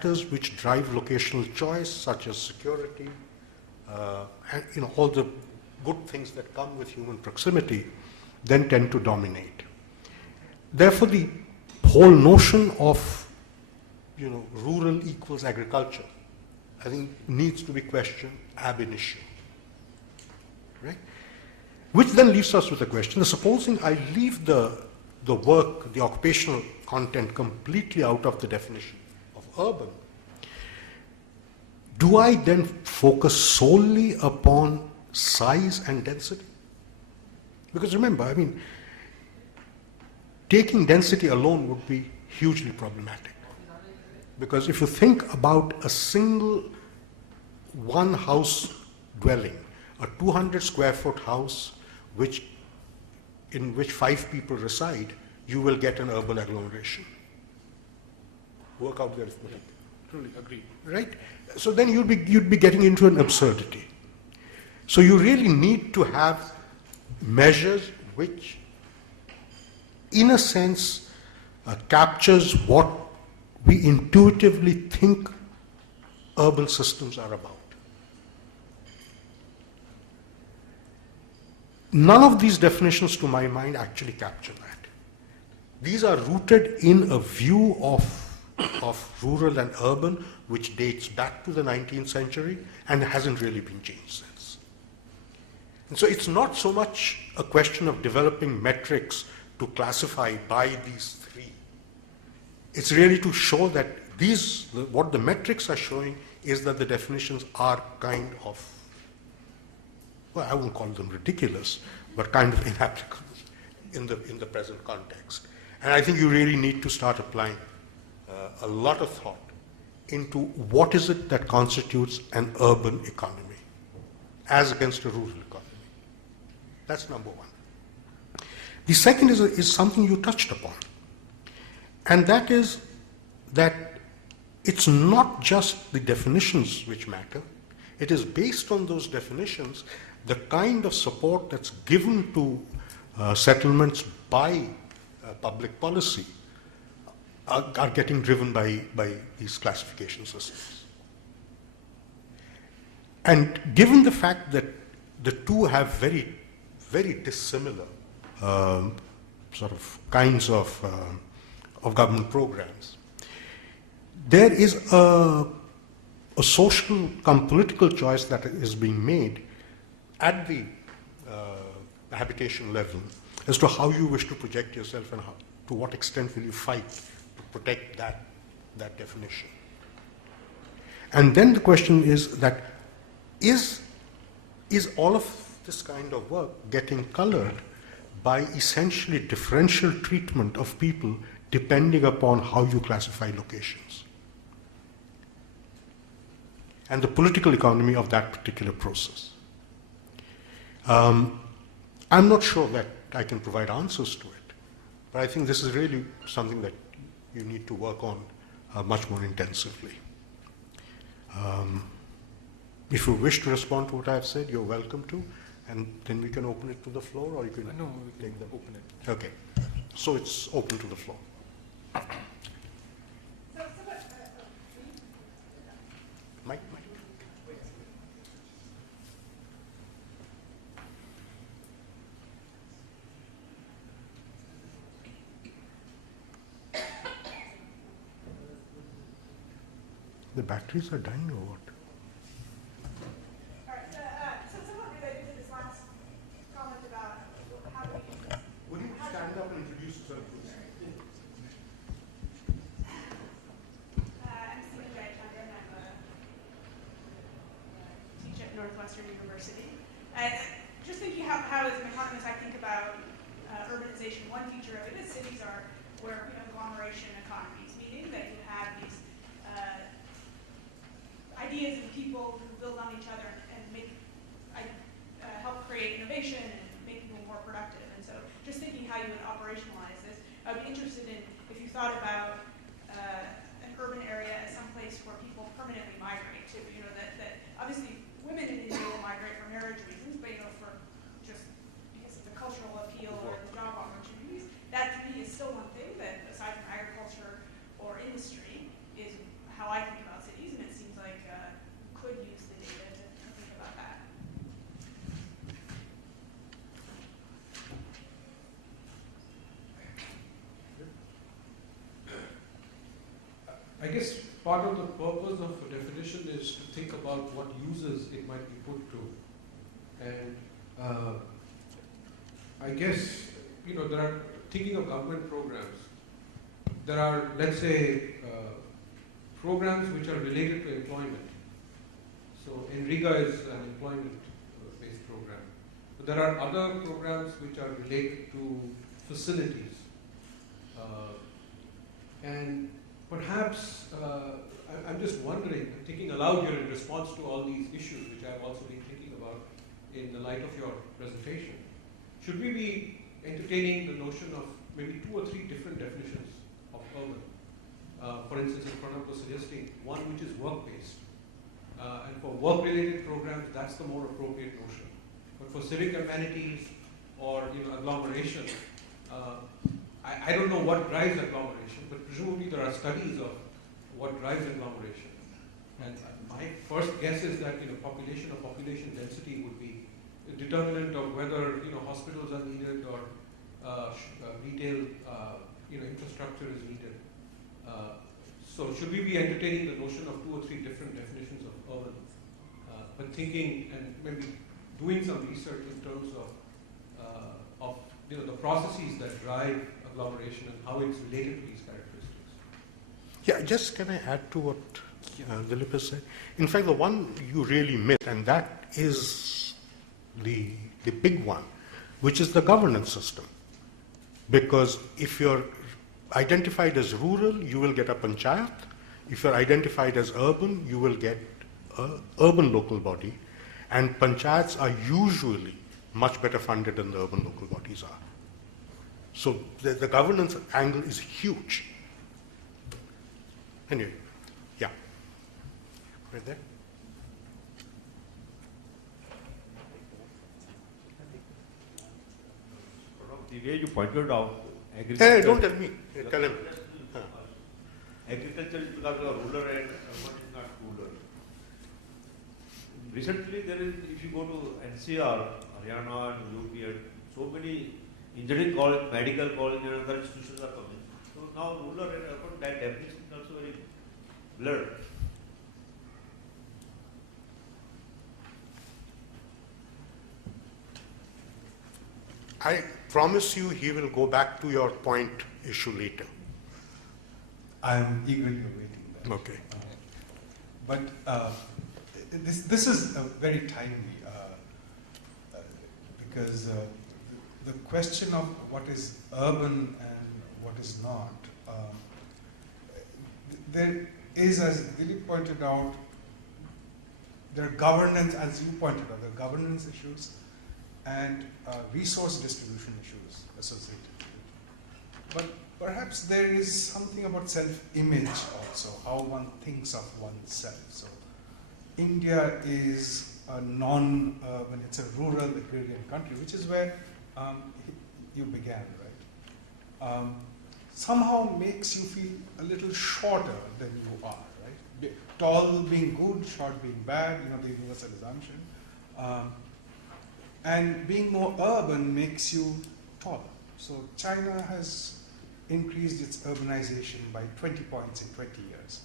factors which drive locational choice, such as security, and all the good things that come with human proximity, then tend to dominate. Therefore, the whole notion of rural equals agriculture, I think, needs to be questioned ab initio, right? Which then leaves us with the question: supposing I leave the work, the occupational content, completely out of the definition of urban, do I then focus solely upon size and density? Because remember, I mean, taking density alone would be hugely problematic. Because if you think about a single one house dwelling, a 200 square foot house in which 5 people reside, you will get an urban agglomeration. Work out the arithmetic. Truly agree. Right? So then you'd be getting into an absurdity. So you really need to have measures which, in a sense, captures what we intuitively think urban systems are about. None of these definitions, to my mind, actually capture that. These are rooted in a view of rural and urban which dates back to the 19th century and hasn't really been changed since. And so it's not so much a question of developing metrics to classify by these three. It's really to show that what the metrics are showing is that the definitions are kind of, well, I won't call them ridiculous, but kind of inapplicable in the present context. And I think you really need to start applying a lot of thought into what is it that constitutes an urban economy as against a rural economy. That's number one. The second is something you touched upon, and that is that it's not just the definitions which matter. It is based on those definitions, the kind of support that's given to settlements by public policy are getting driven by these classification systems. And given the fact that the two have very, very dissimilar sort of kinds of government programs, there is a social political choice that is being made at the habitation level as to how you wish to project yourself and to what extent will you fight to protect that definition. And then the question is that is all of this kind of work getting colored by essentially differential treatment of people depending upon how you classify locations and the political economy of that particular process? I'm not sure that I can provide answers to it, but I think this is really something that you need to work on much more intensively. If you wish to respond to what I've said, you're welcome to, and then we can open it to the floor, or you can No, we can open it. Okay, so it's open to the floor. Mike? The batteries are dying or what? All right, so somewhat related to this last comment about how do we... Would you stand up and introduce yourself, please? I'm Stephen Jayachandran. I'm a teacher at Northwestern University. Just thinking how as an economist I think about urbanization, one feature of it is cities are where agglomeration economies, meaning that you have these ideas of people who build on each other and help create innovation and make people more productive. And so just thinking how you would operationalize this, I would be interested in if you thought about an urban area as some place where people permanently migrate to. That obviously women in India will migrate for marriage reasons, but for just because of the cultural appeal or the job opportunities, that to me is still one thing that aside from agriculture I guess part of the purpose of a definition is to think about what uses it might be put to. And I guess, there are, thinking of government programs, there are, let's say, programs which are related to employment. So NREGA is an employment-based program. But there are other programs which are related to facilities. And perhaps, I'm just wondering, I'm thinking aloud here in response to all these issues, which I've also been thinking about in the light of your presentation. Should we be entertaining the notion of maybe 2 or 3 different definitions of urban? For instance, if Pranab was suggesting one which is work-based. And for work-related programs, that's the more appropriate notion. But for civic amenities or agglomeration, I don't know what drives agglomeration, but presumably there are studies of what drives agglomeration. And my first guess is that population or population density would be a determinant of whether hospitals are needed or retail infrastructure is needed. So should we be entertaining the notion of 2 or 3 different definitions of urban, but thinking and maybe doing some research in terms of the processes that drive agglomeration and how it's related to these characteristics? Yeah, just can I add to what Dilip has said? In fact, the one you really missed, and that is the big one, which is the governance system. Because if you're identified as rural, you will get a panchayat. If you're identified as urban, you will get an urban local body. And panchayats are usually much better funded than the urban local bodies are. So the governance angle is huge. Anyway, yeah. Right there. The way you pointed out, Hey, don't tell me. Tell him. Agriculture is because of rural and urban is not rural. Recently, there is, if you go to NCR, Haryana and UP, and so many engineering college, medical college and other institutions are coming. So now rural and urban, that definition is also very blurred. I promise you he will go back to your point issue later. I'm eagerly awaiting that. Okay. But this is very timely because the question of what is urban and what is not, there is, as Dilip pointed out, there are governance, as you pointed out, there are governance issues and resource distribution issues associated with it. But perhaps there is something about self-image also, how one thinks of oneself. So India is a non-urban, it's a rural agrarian country, which is where you began, right? Somehow makes you feel a little shorter than you are, right? Tall being good, short being bad, the universal assumption. And being more urban makes you taller. So China has increased its urbanization by 20 points in 20 years.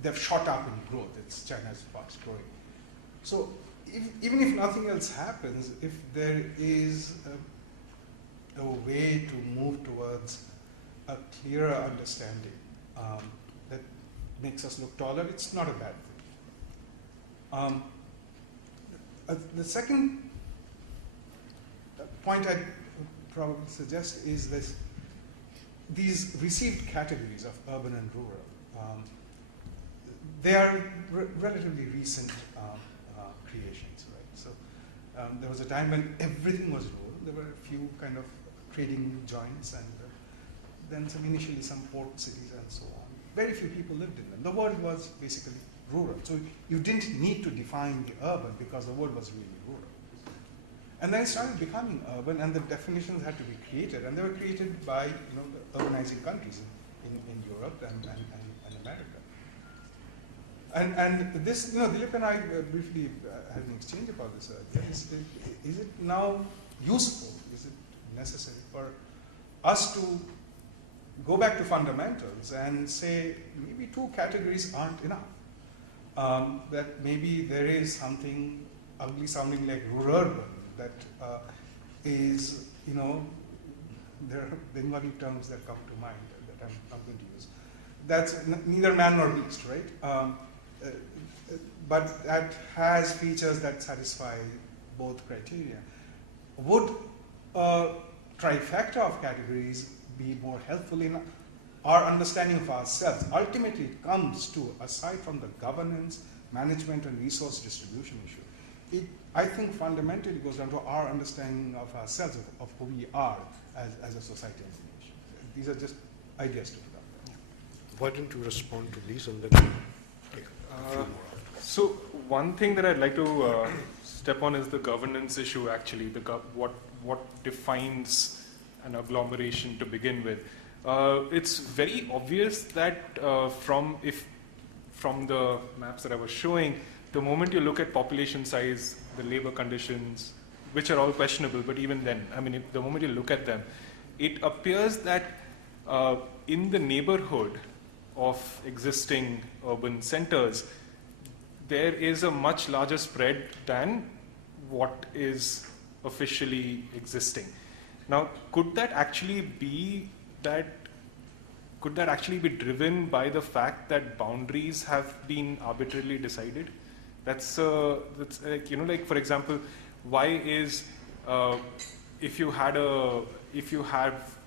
They've shot up in growth. China's fast growing. So even if nothing else happens, if there is a way to move towards a clearer understanding that makes us look taller, it's not a bad thing. The second point I'd probably suggest is this: these received categories of urban and rural, they are relatively recent creations, right? So there was a time when everything was rural. There were a few kind of trading joints and then initially some port cities and so on. Very few people lived in them. The world was basically rural. So you didn't need to define the urban because the world was really rural. And then it started becoming urban, and the definitions had to be created, and they were created by the urbanizing countries in Europe and America. And this, Dilip and I briefly had an exchange about this earlier. Is it now useful? Is it necessary for us to go back to fundamentals and say maybe two categories aren't enough. That maybe there is something ugly sounding like rural that is, you know, there are Bengali terms that come to mind that I'm not going to use. That's neither man nor beast, right? But that has features that satisfy both criteria. Would a trifecta of categories be more helpful in our understanding of ourselves? Ultimately, it comes to, aside from the governance, management, and resource distribution issue, I think fundamentally goes down to our understanding of ourselves, of who we are as a society and a nation. These are just ideas to put up there. Why don't you respond to these and then take a few more? So one thing that I'd like to step on is the governance issue. Actually, what defines an agglomeration to begin with. It's very obvious that from the maps that I was showing, the moment you look at population size, the labor conditions, which are all questionable, but even then, I mean, the moment you look at them, it appears that in the neighborhood of existing urban centers, there is a much larger spread than what is officially existing. Now, could that actually be driven by the fact that boundaries have been arbitrarily decided? That's like, you know, like for example, why is if you had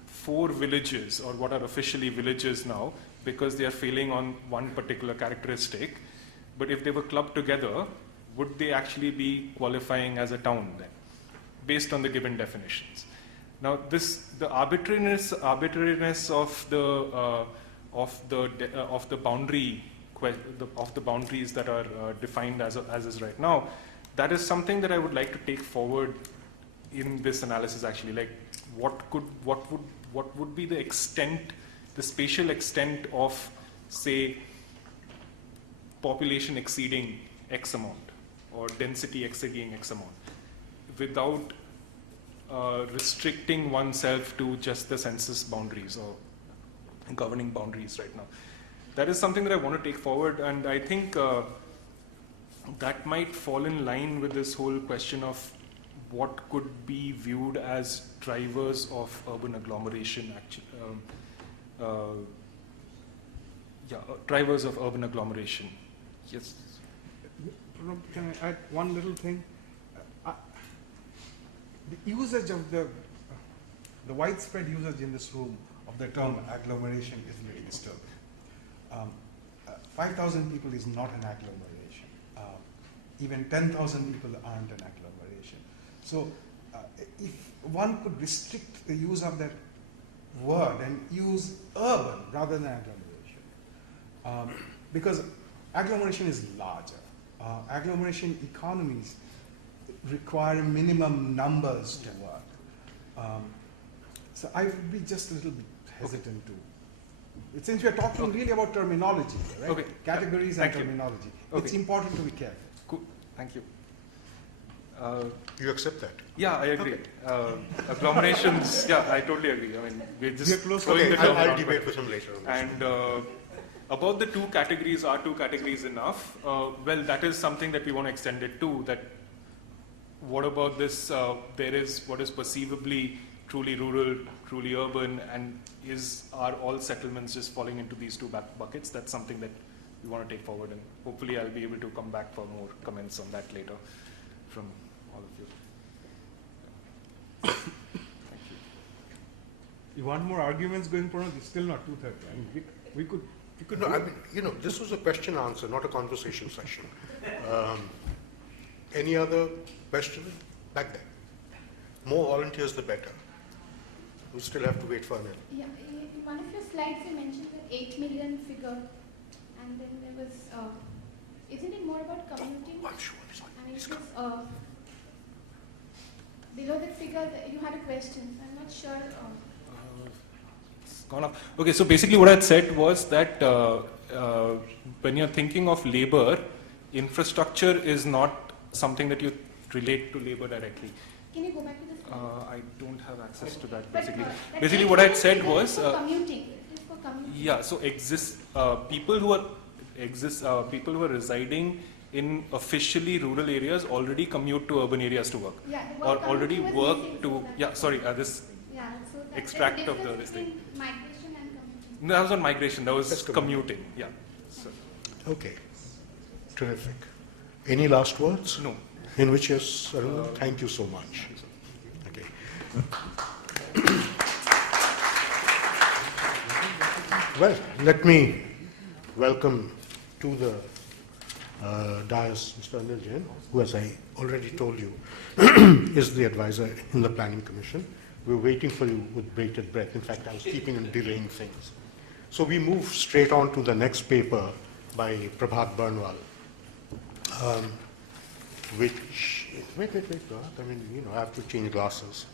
4 villages, or what are officially villages now, because they are failing on one particular characteristic, but if they were clubbed together, would they actually be qualifying as a town then, based on the given definitions? Now, the arbitrariness of the boundaries that are defined as is right now, that is something that I would like to take forward in this analysis. Actually, like what would be the extent, the spatial extent of, say, population exceeding X amount or density exceeding X amount, without restricting oneself to just the census boundaries or governing boundaries right now. That is something that I want to take forward, and I think that might fall in line with this whole question of what could be viewed as drivers of urban agglomeration. Drivers of urban agglomeration. Yes. Can I add one little thing? The usage of the widespread usage in this room of the term agglomeration is really disturbing. 5,000 people is not an agglomeration. Even 10,000 people aren't an agglomeration. So if one could restrict the use of that word and use urban rather than agglomeration, because agglomeration is larger. Agglomeration economies require minimum numbers to work. So I would be just a little bit hesitant to. Since we are talking really about terminology, right? Okay. Categories and terminology. It's important to be careful. Cool. Thank you. You accept that? Yeah, I agree. Agglomerations, yeah, I totally agree. I mean, we're just throwing Okay, the term I'll around, debate but- with him later on this. And about the 2 categories, are 2 categories enough? Well, that is something that we want to extend it to. That what about this? There is what is perceivably truly rural, truly urban, and are all settlements just falling into these 2 buckets? That's something that we want to take forward, and hopefully I'll be able to come back for more comments on that later from all of you. Thank you. You want more arguments going forward? It's still not 2:30. I mean, we could. No, I mean, you know, this was a question answer, not a conversation session. Any other questions back there? More volunteers, the better. We still have to wait for a minute. Yeah, in one of your slides you mentioned the 8 million figure, and then there was, isn't it more about commuting? I'm sure. And it was below that figure you had a question. I'm not sure. It's gone up. Okay, so basically what I had said was that when you're thinking of labor, infrastructure is not something that you relate to labor directly. Can you go back to the slide? I don't have access to that, But, basically. that Basically, 8 what I million said figure was, is for commuting. It is for commuting. yeah, so people who are residing in officially rural areas already commute to urban areas to work. Yeah, the Or word already commuting was work missing, to, so that- yeah, sorry, this, Yeah, so that extract there's of the- difference this thing. between migration and commuting. no, that was not migration, that was That's commuting, yeah. So, Okay, terrific. Any last words? no. In which case, Arun, thank you so much. Okay. Well, let me welcome to the dais Mr. Anil Jain, who, as I already told you, is the advisor in the Planning Commission. We're waiting for you with bated breath. In fact, I was keeping on delaying things. So we move straight on to the next paper by Prabhat Burnwal, which, wait, Prabhat, I mean, I have to change glasses.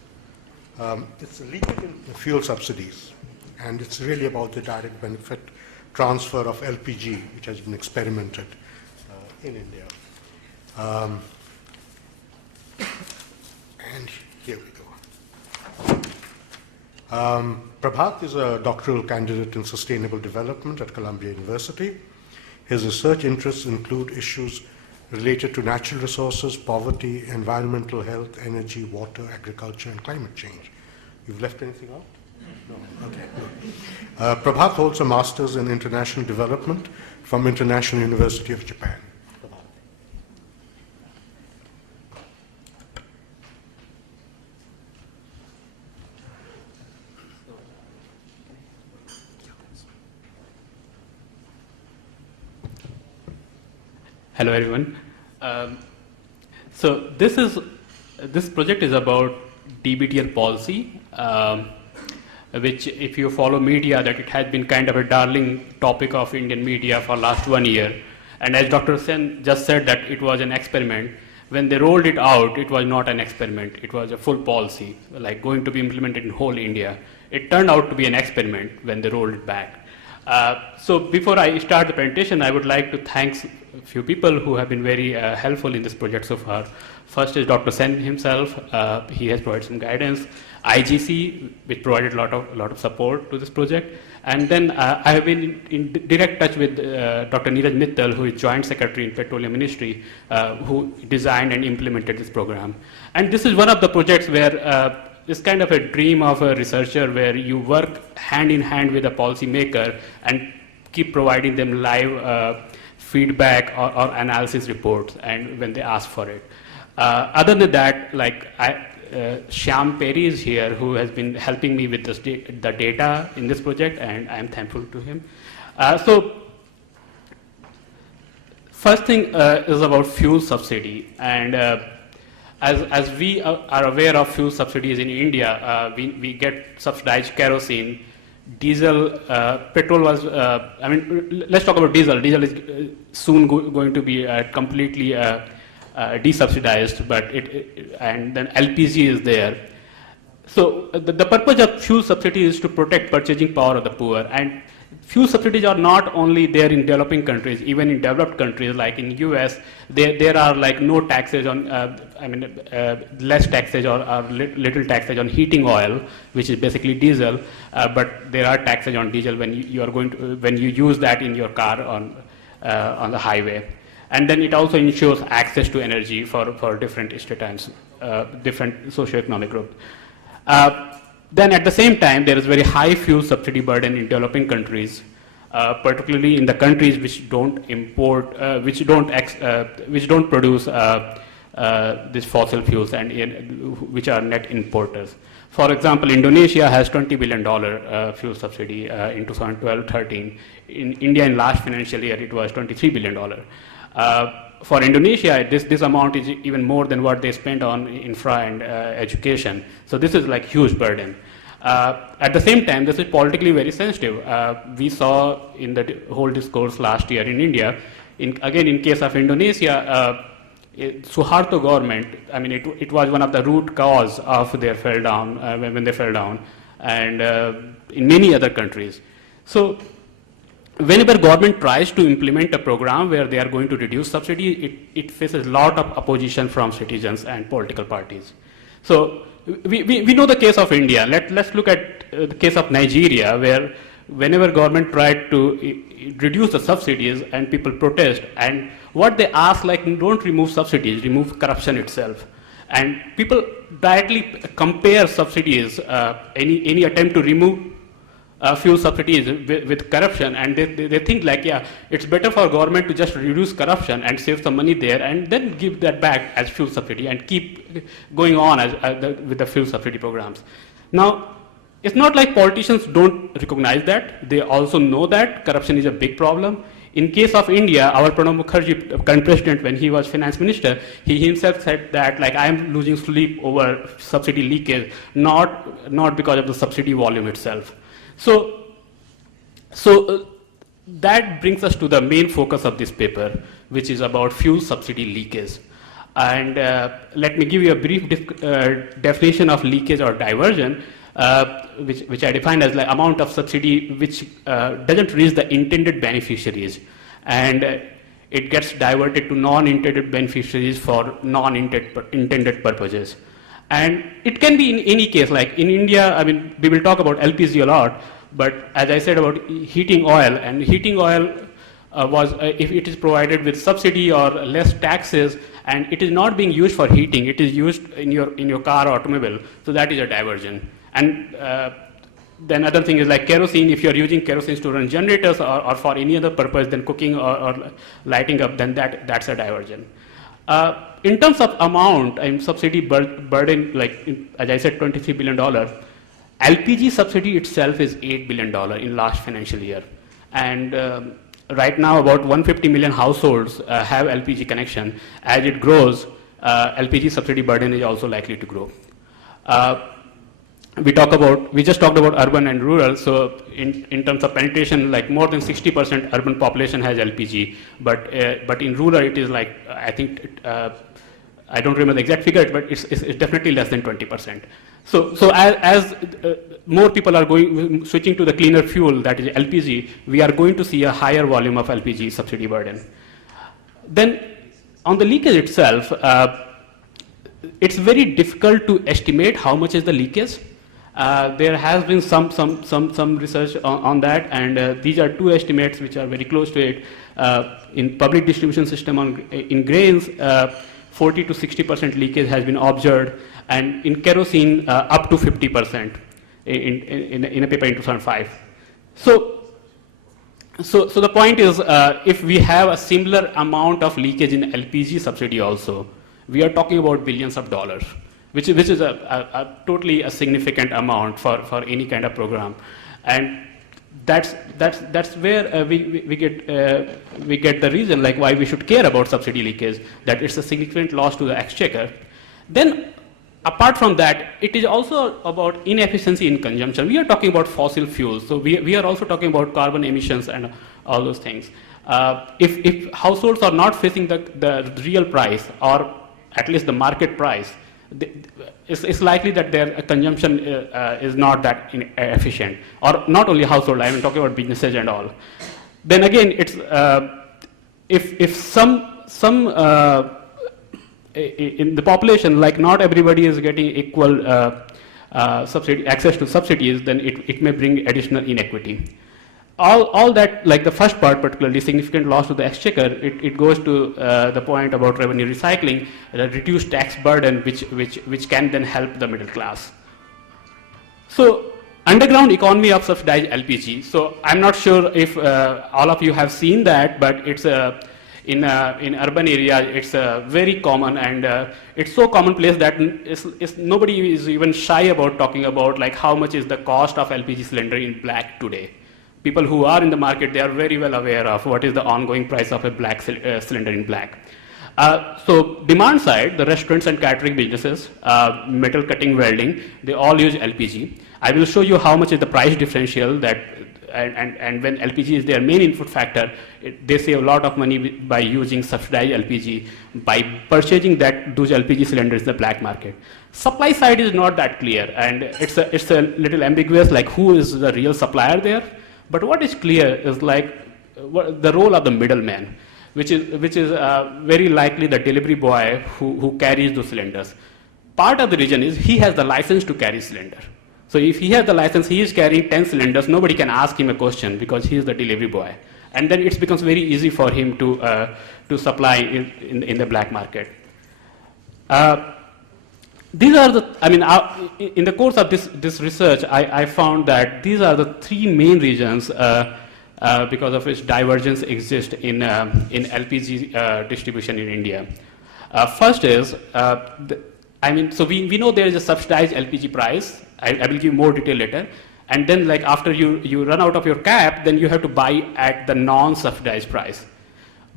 It's a leakage in fuel subsidies, and it's really about the direct benefit transfer of LPG, which has been experimented in India. And here we go. Prabhat is a doctoral candidate in sustainable development at Columbia University. His research interests include issues related to natural resources, poverty, environmental health, energy, water, agriculture, and climate change. You've left anything out? No. Okay. Good. Prabhat holds a master's in international development from International University of Japan. Hello, everyone. So this project is about DBTL policy, which, if you follow media, that it has been kind of a darling topic of Indian media for last 1 year. And as Dr. Sen just said, that it was an experiment. When they rolled it out, it was not an experiment. It was a full policy, like going to be implemented in whole India. It turned out to be an experiment when they rolled it back. So before I start the presentation, I would like to thank a few people who have been very helpful in this project so far. First is Dr. Sen himself. He has provided some guidance. IGC, which provided a lot of support to this project. And then I have been in direct touch with Dr. Neeraj Mittal, who is Joint Secretary in Petroleum Ministry, who designed and implemented this program. And this is one of the projects where it's kind of a dream of a researcher, where you work hand in hand with a policymaker and keep providing them live feedback or analysis reports, and when they ask for it. Other than that, like Shyam Perry is here, who has been helping me with the data in this project, and I am thankful to him. So first thing is about fuel subsidy, and as we are aware of fuel subsidies in India, we get subsidized kerosene, diesel, petrol was, let's talk about diesel. Diesel is soon going to be completely desubsidized, but and then LPG is there. So the purpose of fuel subsidy is to protect purchasing power of the poor, and fuel subsidies are not only there in developing countries, even in developed countries like in US, there are like no taxes on, less taxes or little taxes on heating oil, which is basically diesel, but there are taxes on diesel when when you use that in your car on the highway. And then it also ensures access to energy for different strata, different socioeconomic groups. Then at the same time, there is very high fuel subsidy burden in developing countries, particularly in the countries which don't import, which don't produce these fossil fuels and which are net importers. For example, Indonesia has $20 billion fuel subsidy in 2012-13. In India, in last financial year, it was $23 billion. For Indonesia, this amount is even more than what they spend on infra and education. So this is like huge burden. At the same time, this is politically very sensitive. We saw in the whole discourse last year in India, again in case of Indonesia, Suharto government, it was one of the root cause of their fell down, when they fell down, and in many other countries. So whenever government tries to implement a program where they are going to reduce subsidy, it faces a lot of opposition from citizens and political parties. So we know the case of India. Let's look at the case of Nigeria, where whenever government tried to reduce the subsidies and people protest, and what they ask, like, don't remove subsidies, remove corruption itself. And people directly compare subsidies, any attempt to remove fuel subsidies with corruption, and they think like, yeah, it's better for government to just reduce corruption and save some money there and then give that back as fuel subsidy and keep going on with the fuel subsidy programs. Now, it's not like politicians don't recognize that. They also know that corruption is a big problem. In case of India, our Pranab Mukherjee, current president, when he was finance minister, he himself said that, like, I am losing sleep over subsidy leakage, not because of the subsidy volume itself. So that brings us to the main focus of this paper, which is about fuel subsidy leakage. And let me give you a brief definition of leakage or diversion, which I define as like amount of subsidy which doesn't reach the intended beneficiaries, and it gets diverted to non-intended beneficiaries for non-intended purposes. And it can be in any case, like in India, I mean, we will talk about LPG a lot, but as I said about heating oil, and heating oil if it is provided with subsidy or less taxes, and it is not being used for heating, it is used in your car or automobile, so that is a diversion. And then other thing is like kerosene, if you are using kerosene to run generators or for any other purpose than cooking or lighting up, then that's a diversion. In terms of amount, subsidy burden, like as I said, $23 billion. LPG subsidy itself is $8 billion in last financial year. And right now about 150 million households have LPG connection. As it grows, LPG subsidy burden is also likely to grow. We just talked about urban and rural. So in terms of penetration, like more than 60% urban population has LPG, but in rural it is like, I think I don't remember the exact figure, but it's definitely less than 20%. So as more people are switching to the cleaner fuel, that is LPG, we are going to see a higher volume of LPG subsidy burden. Then on the leakage itself, it's very difficult to estimate how much is the leakage. There has been some research on that, and these are two estimates which are very close to it. In public distribution system in grains, 40 to 60% leakage has been observed, and in kerosene up to 50% in a paper in 2005. So the point is, if we have a similar amount of leakage in LPG subsidy also, we are talking about billions of dollars, which is a totally a significant amount for any kind of program, and that's where we get the reason like why we should care about subsidy leakage, that it's a significant loss to the exchequer. Then apart from that, it is also about inefficiency in consumption. We are talking about fossil fuels, so we are also talking about carbon emissions and all those things. If households are not facing the real price, or at least the market price, it's likely that their consumption is not that efficient. Or not only household, I'm talking about businesses and all. Then again, it's if some in the population, like not everybody is getting equal access to subsidies, then it may bring additional inequity. All that, like the first part particularly, significant loss to the exchequer, it goes to the point about revenue recycling, the reduced tax burden, which can then help the middle class. So underground economy of subsidized LPG. So I'm not sure if all of you have seen that, but it's in urban areas, it's very common, and it's so commonplace that nobody is even shy about talking about like how much is the cost of LPG cylinder in black today. People who are in the market, they are very well aware of what is the ongoing price of a black cylinder in black. So demand side, the restaurants and catering businesses, metal cutting, welding, they all use LPG. I will show you how much is the price differential that, and when LPG is their main input factor, they save a lot of money by using subsidized LPG, by purchasing those LPG cylinders in the black market. Supply side is not that clear, and it's a little ambiguous, like who is the real supplier there. But what is clear is like the role of the middleman, which is very likely the delivery boy who carries those cylinders. part of the reason is he has the license to carry cylinder. So if he has the license, he is carrying 10 cylinders, nobody can ask him a question because he is the delivery boy. And then it becomes very easy for him to supply in the black market. These are the, I mean, in the course of this research, I found that these are the three main reasons because of which divergence exists in LPG distribution in India. First is, so we know there is a subsidized LPG price. I will give more detail later. And then like after you run out of your cap, then you have to buy at the non-subsidized price.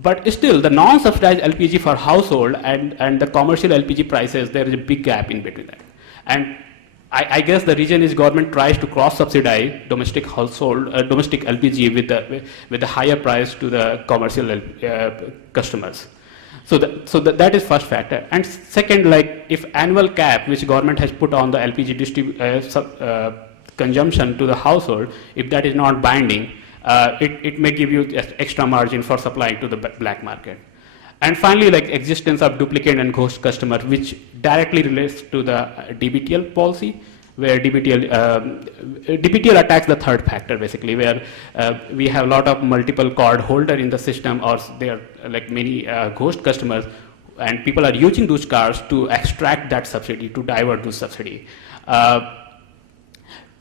But still, the non-subsidized LPG for household and the commercial LPG prices, there is a big gap in between that. And I guess the reason is government tries to cross-subsidize domestic household, domestic LPG with the higher price to the commercial customers. So that is first factor. And second, like if annual cap, which government has put on the LPG consumption to the household, if that is not binding, it may give you extra margin for supplying to the black market. And finally, like existence of duplicate and ghost customers, which directly relates to the DBTL policy, where DBTL attacks the third factor basically, where we have a lot of multiple card holder in the system, or there are like many ghost customers, and people are using those cards to extract that subsidy, to divert those subsidy.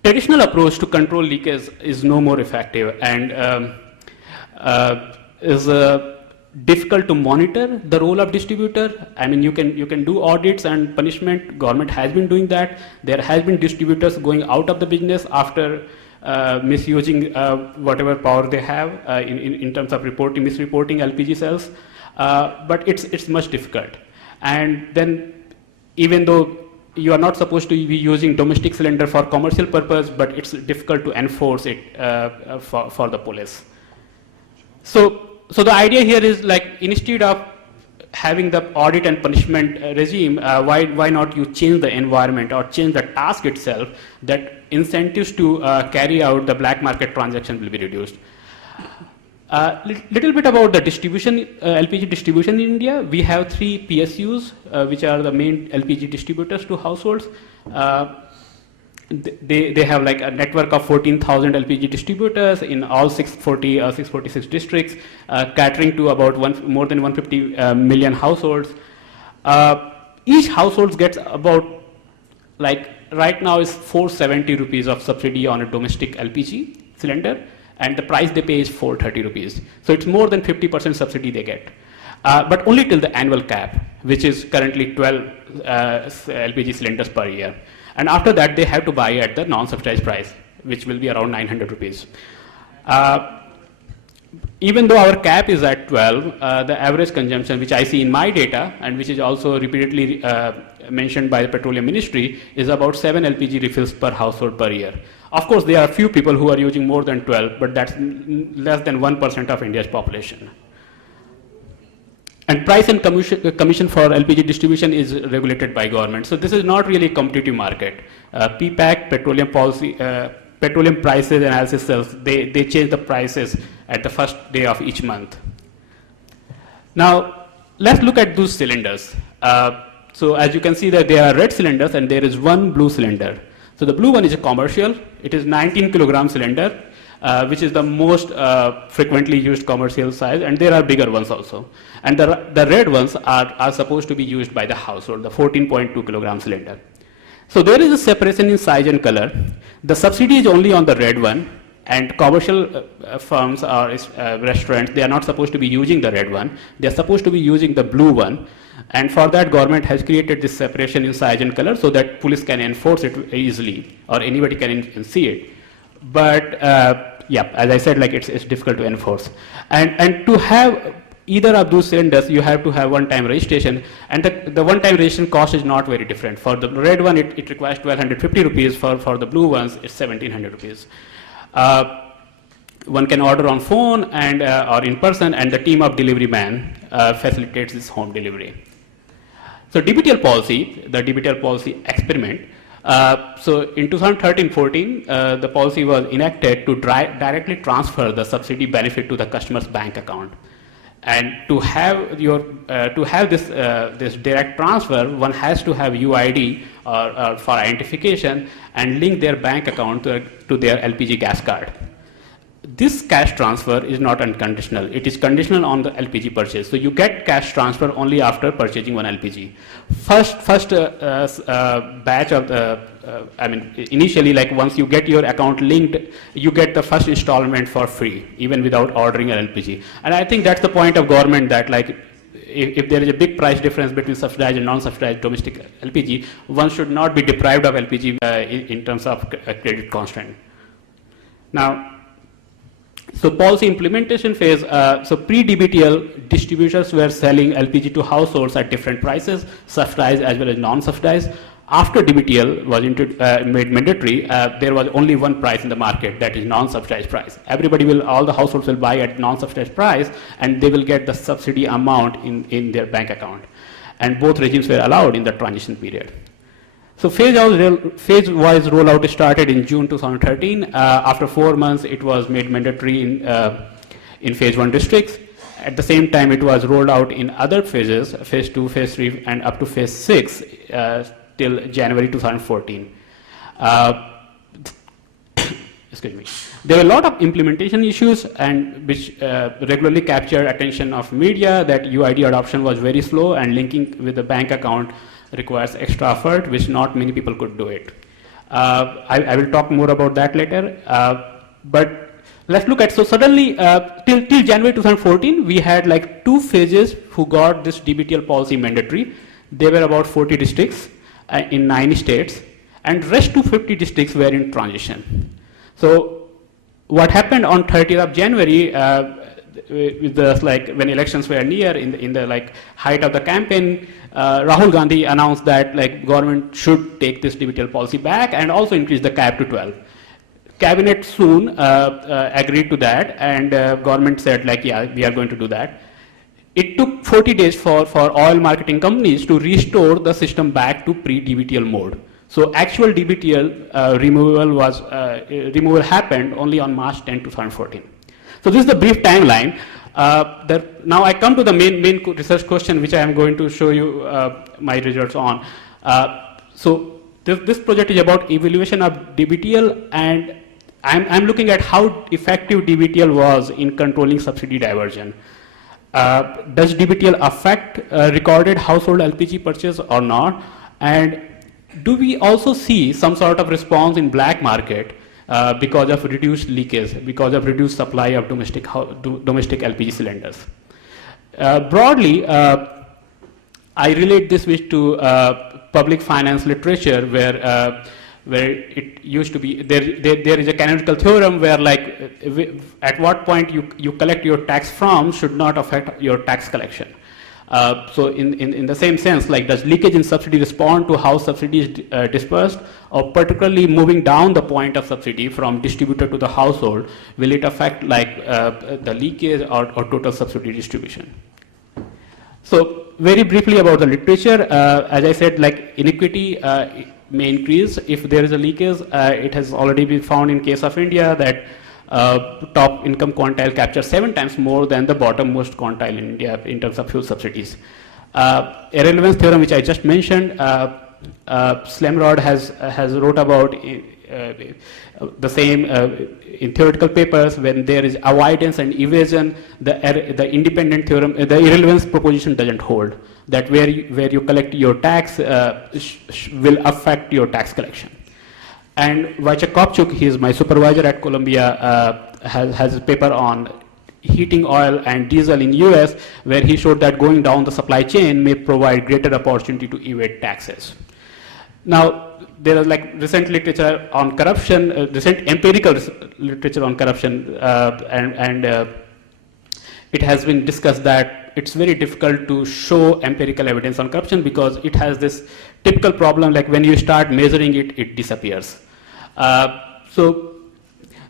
Traditional approach to control leakage is no more effective and is difficult to monitor the role of distributor. I mean, you can do audits and punishment. Government has been doing that. There has been distributors going out of the business after misusing whatever power they have in terms of misreporting LPG sales. But it's much difficult. And then even though you are not supposed to be using domestic cylinder for commercial purpose, but it's difficult to enforce it for the police. So the idea here is like, instead of having the audit and punishment regime, why not you change the environment or change the task itself, that incentives to carry out the black market transaction will be reduced. Little bit about the distribution, LPG distribution in India. We have 3 PSUs, which are the main LPG distributors to households. They have like a network of 14,000 LPG distributors in all 646 districts, catering to about more than 150 million households. Each household gets about, like right now is 470 rupees of subsidy on a domestic LPG cylinder, and the price they pay is 430 rupees. So it's more than 50% subsidy they get. But only till the annual cap, which is currently 12 LPG cylinders per year. And after that, they have to buy at the non-subsidized price, which will be around 900 rupees. Even though our cap is at 12, the average consumption, which I see in my data, and which is also repeatedly mentioned by the Petroleum Ministry, is about 7 LPG refills per household per year. Of course, there are a few people who are using more than 12, but that's less than 1% of India's population. And price and commission for LPG distribution is regulated by government. So this is not really a competitive market. PPAC, petroleum policy, petroleum prices analysis cells, they change the prices at the first day of each month. Now, let's look at those cylinders. So as you can see that there are red cylinders and there is one blue cylinder. So the blue one is a commercial. It is 19 kilogram cylinder, which is the most frequently used commercial size, and there are bigger ones also. And the red ones are supposed to be used by the household, the 14.2 kilogram cylinder. So there is a separation in size and color. The subsidy is only on the red one, and commercial firms or restaurants, they are not supposed to be using the red one. They are supposed to be using the blue one. And for that, government has created this separation in size and color so that police can enforce it easily, or anybody can see it. But yeah, as I said, like it's difficult to enforce. And to have either of those cylinders, you have to have one-time registration, and the one-time registration cost is not very different. For the red one, it requires 1,250 rupees. For the blue ones, it's 1,700 rupees. One can order on phone and or in person, and the team of delivery man facilitates this home delivery. So DBTL policy, the DBTL policy experiment. So in 2013-14, the policy was enacted to directly transfer the subsidy benefit to the customer's bank account. And to have this direct transfer, one has to have UID or for identification and link their bank account to their LPG gas card. This cash transfer is not unconditional. It is conditional on the LPG purchase. So you get cash transfer only after purchasing one LPG. First batch of the, initially, like once you get your account linked, you get the first installment for free, even without ordering an LPG. And I think that's the point of government, that like if there is a big price difference between subsidized and non-subsidized domestic LPG, one should not be deprived of LPG in terms of credit constraint. Now, so policy implementation phase, so pre-DBTL, distributors were selling LPG to households at different prices, subsidized as well as non-subsidized. After DBTL was made mandatory, there was only one price in the market, that is non-subsidized price. All the households will buy at non-subsidized price, and they will get the subsidy amount in their bank account. And both regimes were allowed in the transition period. So phase-wise rollout started in June 2013. After 4 months, it was made mandatory in phase 1 districts. At the same time, it was rolled out in other phases, phase 2, phase 3, and up to phase 6 till January 2014. Excuse me. There were a lot of implementation issues, and which regularly captured attention of media, that UID adoption was very slow, and linking with the bank account requires extra effort, which not many people could do it. I will talk more about that later. But let's look at, so suddenly, till January 2014, we had like 2 phases who got this DBTL policy mandatory. There were about 40 districts in 9 states, and rest 250 districts were in transition. So what happened on 30th of January, when elections were near, in the like height of the campaign, Rahul Gandhi announced that like government should take this DBTL policy back and also increase the cap to 12. Cabinet soon agreed to that, and government said like, yeah, we are going to do that. It took 40 days for oil marketing companies to restore the system back to pre-DBTL mode. So actual DBTL removal happened only on March 10, 2014. So this is the brief timeline. Now I come to the main research question, which I am going to show you my results on. So this project is about evaluation of DBTL, and I'm looking at how effective DBTL was in controlling subsidy diversion. Does DBTL affect recorded household LPG purchase or not? And do we also see some sort of response in black market because of reduced leakage, because of reduced supply of domestic LPG cylinders? Broadly, I relate this to public finance literature, where it used to be, there is a canonical theorem where like at what point you collect your tax from should not affect your tax collection. So in the same sense, like does leakage in subsidy respond to how subsidy is dispersed, or particularly moving down the point of subsidy from distributor to the household, will it affect like the leakage or total subsidy distribution? So very briefly about the literature, as I said, like inequity may increase if there is a leakage. It has already been found in case of India that top income quantile captures 7 times more than the bottom-most quantile in India in terms of fuel subsidies. Irrelevance theorem, which I just mentioned, Slemrod has wrote about the same in theoretical papers. When there is avoidance and evasion, the independent theorem, the irrelevance proposition doesn't hold. That where you collect your tax will affect your tax collection. And Wojciech Kopchuk, he is my supervisor at Columbia, has a paper on heating oil and diesel in US, where he showed that going down the supply chain may provide greater opportunity to evade taxes. Now, there is like recent literature on corruption, recent empirical literature on corruption, and it has been discussed that it's very difficult to show empirical evidence on corruption because it has this typical problem, like when you start measuring it, it disappears. So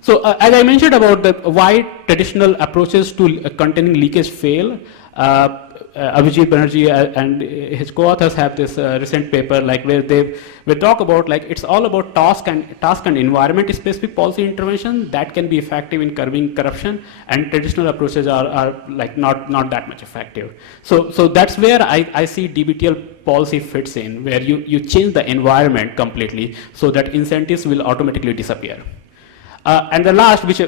as I mentioned about why traditional approaches to containing leakage fail, Abhijit Banerjee and his co-authors have this recent paper, like where they talk about like it's all about task and environment specific policy intervention that can be effective in curbing corruption, and traditional approaches are like not that much effective. So that's where I see DBTL policy fits in, where you change the environment completely so that incentives will automatically disappear. And the last, which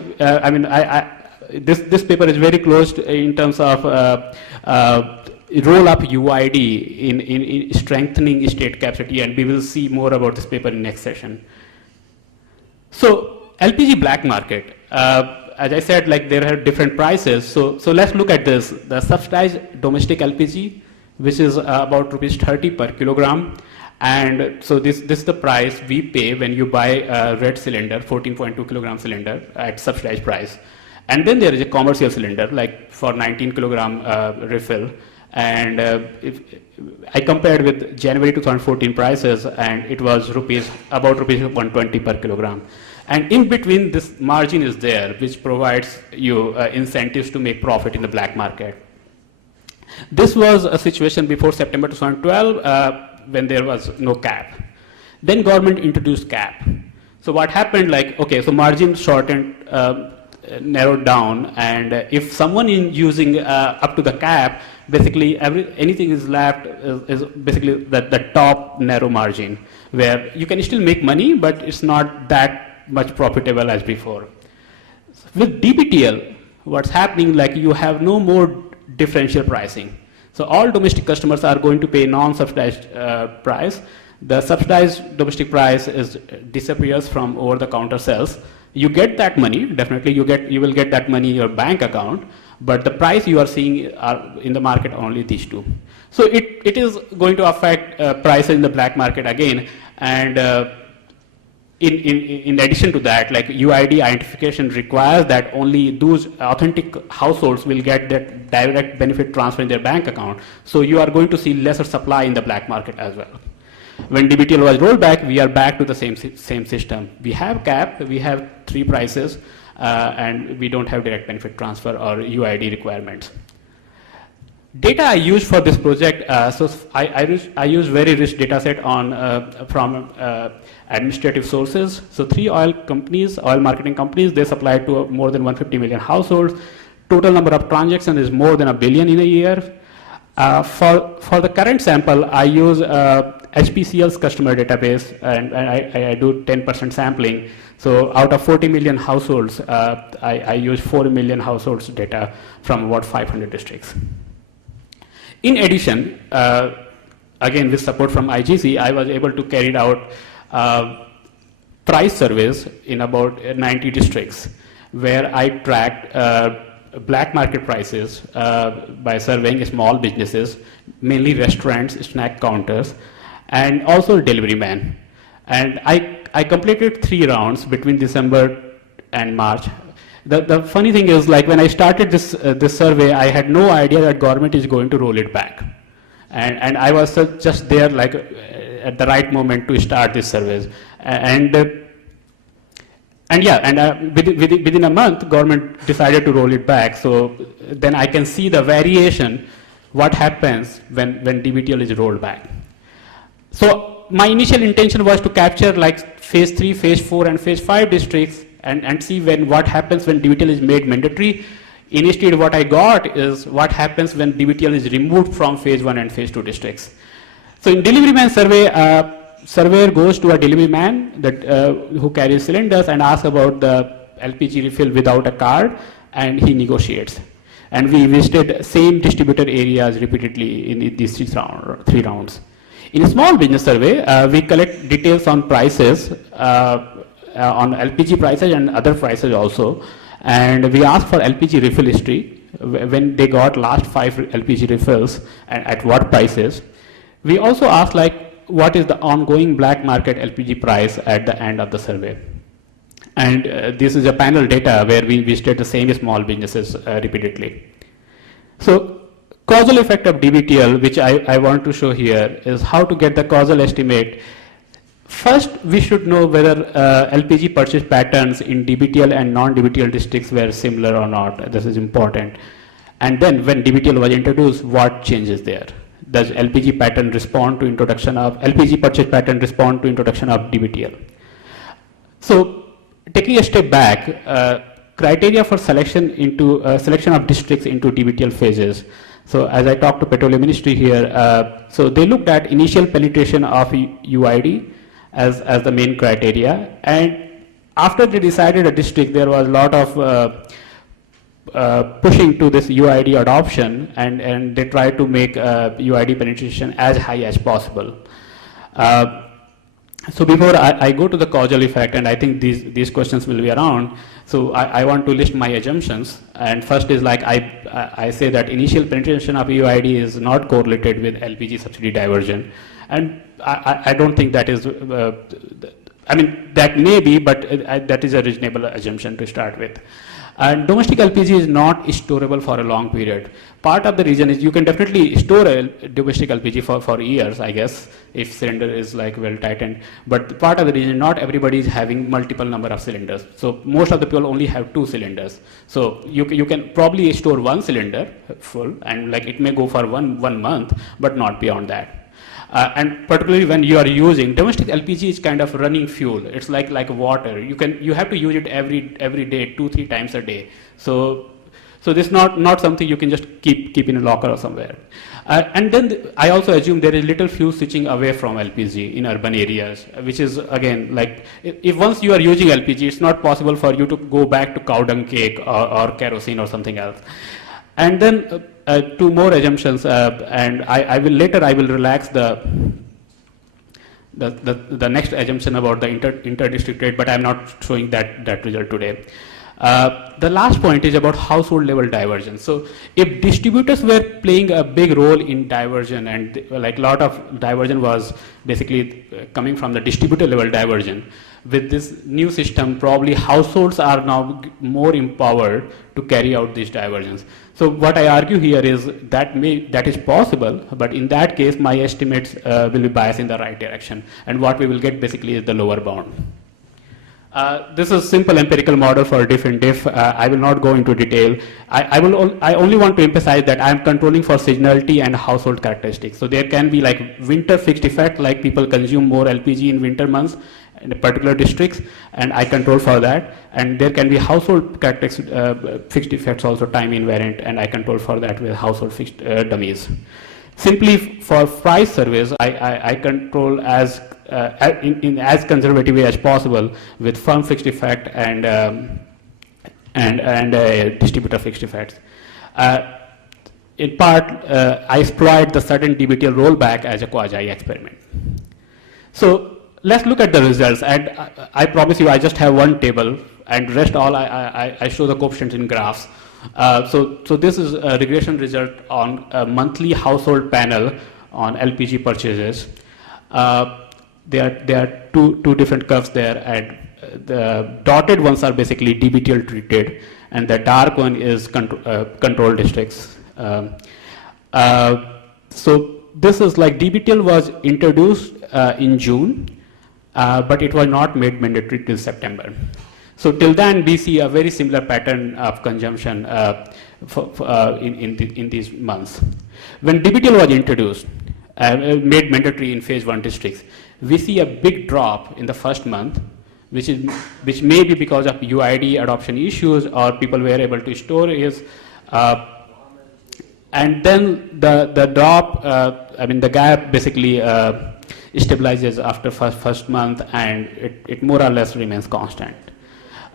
this paper is very close in terms of roll up UID in strengthening state capacity, and we will see more about this paper in next session. So LPG black market, as I said, like there are different prices. So let's look at this. The subsidized domestic LPG, which is about rupees 30 per kilogram. And so this is the price we pay when you buy a red cylinder, 14.2 kilogram cylinder at subsidized price. And then there is a commercial cylinder, like for 19 kilogram refill. And if I compared with January 2014 prices, and it was about rupees 120 per kilogram. And in between, this margin is there, which provides you incentives to make profit in the black market. This was a situation before September 2012, when there was no cap. Then government introduced cap. So what happened, like, okay, so margin shortened, narrowed down, and if someone is using up to the cap, basically anything is left is basically the top narrow margin, where you can still make money, but it's not that much profitable as before. With DBTL, what's happening, like you have no more differential pricing. So all domestic customers are going to pay non-subsidized price. The subsidized domestic price disappears from over-the-counter sales. You get that money, definitely you will get that money in your bank account, but the price you are seeing are in the market only these two. So it is going to affect prices in the black market again, and in addition to that, like UID identification requires that only those authentic households will get that direct benefit transfer in their bank account. So you are going to see lesser supply in the black market as well. When DBTL was rolled back, we are back to the same system. We have cap, we have 3 prices, and we don't have direct benefit transfer or UID requirements. Data I used for this project, so I use very rich data set from administrative sources. So 3 oil marketing companies, they supply to more than 150 million households. Total number of transactions is more than 1 billion in a year. For the current sample, I use HPCL's customer database, and I do 10% sampling. So out of 40 million households, I use 4 million households data from about 500 districts. In addition, again with support from IGC, I was able to carry out price surveys in about 90 districts, where I tracked black market prices by surveying small businesses, mainly restaurants, snack counters, and also delivery man. And I completed 3 rounds between December and March. The funny thing is, like when I started this survey, I had no idea that government is going to roll it back. And I was just there like at the right moment to start these surveys. Within a month, government decided to roll it back. So then I can see the variation, what happens when DBTL is rolled back. So my initial intention was to capture like phase 3, phase 4, and phase 5 districts and see what happens when DBTL is made mandatory. Instead, what I got is what happens when DBTL is removed from phase 1 and phase 2 districts. So in delivery man survey, surveyor goes to a delivery man who carries cylinders and asks about the LPG refill without a card, and he negotiates. And we visited same distributor areas repeatedly in these 3 rounds. In a small business survey, we collect details on prices, on LPG prices and other prices also. And we ask for LPG refill history, when they got last 5 LPG refills and at what prices. We also ask like, what is the ongoing black market LPG price at the end of the survey. And this is a panel data where we visited the same small businesses repeatedly. So causal effect of DBTL, which I want to show here, is how to get the causal estimate. First, we should know whether LPG purchase patterns in DBTL and non-DBTL districts were similar or not. This is important. And then when DBTL was introduced, what changes there? Does LPG pattern respond to introduction of LPG purchase pattern respond to introduction of DBTL? So taking a step back, criteria for selection into selection of districts into DBTL phases. So as I talked to Petroleum Ministry here, so they looked at initial penetration of UID as the main criteria, and after they decided a district, there was a lot of pushing to this UID adoption, and they tried to make UID penetration as high as possible. So before I go to the causal effect, and I think these questions will be around, so I want to list my assumptions. And first is like I say that initial penetration of UID is not correlated with LPG subsidy diversion. And I don't think that is, I mean, that may be, but that is a reasonable assumption to start with. And domestic LPG is not storable for a long period. Part of the reason is you can definitely store a domestic LPG for years, I guess, if cylinder is like well tightened. But part of the reason, not everybody is having multiple number of cylinders. So most of the people only have 2 cylinders. So you can probably store 1 cylinder full, and like it may go for one month, but not beyond that. And particularly when you are using domestic LPG is kind of running fuel. It's like water. You have to use it every day, 2-3 times a day. So this is not something you can just keep in a locker or somewhere. And then I also assume there is little fuel switching away from LPG in urban areas, which is again like if once you are using LPG, it's not possible for you to go back to cow dung cake or kerosene or something else. And then 2 more assumptions, and I will relax the next assumption about the inter-district rate, but I'm not showing that result today. The last point is about household level diversion. So if distributors were playing a big role in diversion, and like a lot of diversion was basically coming from the distributor level diversion, with this new system, probably households are now more empowered to carry out these diversions. So what I argue here is that is possible, but in that case, my estimates will be biased in the right direction, and what we will get basically is the lower bound. This is simple empirical model for diff and diff. I will not go into detail. I only want to emphasize that I am controlling for seasonality and household characteristics. So there can be like winter fixed effect, like people consume more LPG in winter months in particular districts, and I control for that. And there can be household characteristics, fixed effects also time invariant, and I control for that with household fixed dummies. Simply for price service, I control as in as conservative way as possible with firm fixed effect and distributor fixed effects. In part, I exploit the sudden DBTL rollback as a quasi experiment. So let's look at the results, and I promise you I just have one table, and rest all I show the coefficients in graphs. So this is a regression result on a monthly household panel on LPG purchases. There are two different curves there, and the dotted ones are basically DBTL treated, and the dark one is control districts. So this is like DBTL was introduced in June, but it was not made mandatory till September. So till then, we see a very similar pattern of consumption in these months. When DBTL was introduced, made mandatory in phase 1 districts, we see a big drop in the first month, which may be because of UID adoption issues or people were able to store it. And then the drop, the gap basically stabilizes after first month, and it more or less remains constant.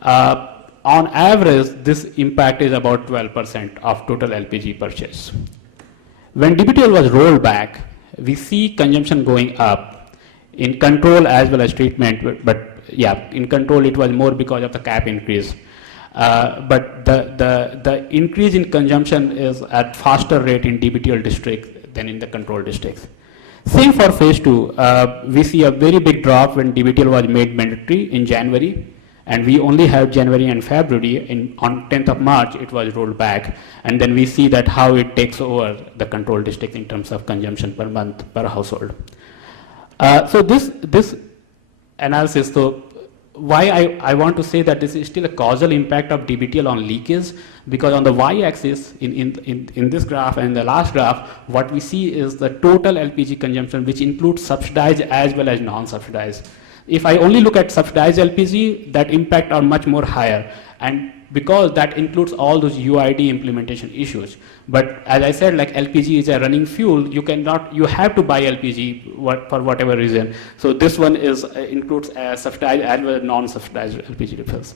On average, this impact is about 12% of total LPG purchase. When DBTL was rolled back, we see consumption going up in control as well as treatment, but yeah, in control it was more because of the cap increase. But the increase in consumption is at faster rate in DBTL district than in the control districts. Same for phase 2. We see a very big drop when DBTL was made mandatory in January, and we only have January and February. On 10th of March, it was rolled back, and then we see that how it takes over the control district in terms of consumption per month per household. So this analysis, so I want to say that this is still a causal impact of DBTL on leakage, because on the y-axis in this graph and the last graph, what we see is the total LPG consumption, which includes subsidized as well as non-subsidized. If I only look at subsidized LPG, that impact are much more higher, and because that includes all those UID implementation issues. But as I said, like LPG is a running fuel, you have to buy LPG for whatever reason. So this one includes subsidized as well as non-subsidized LPG refills.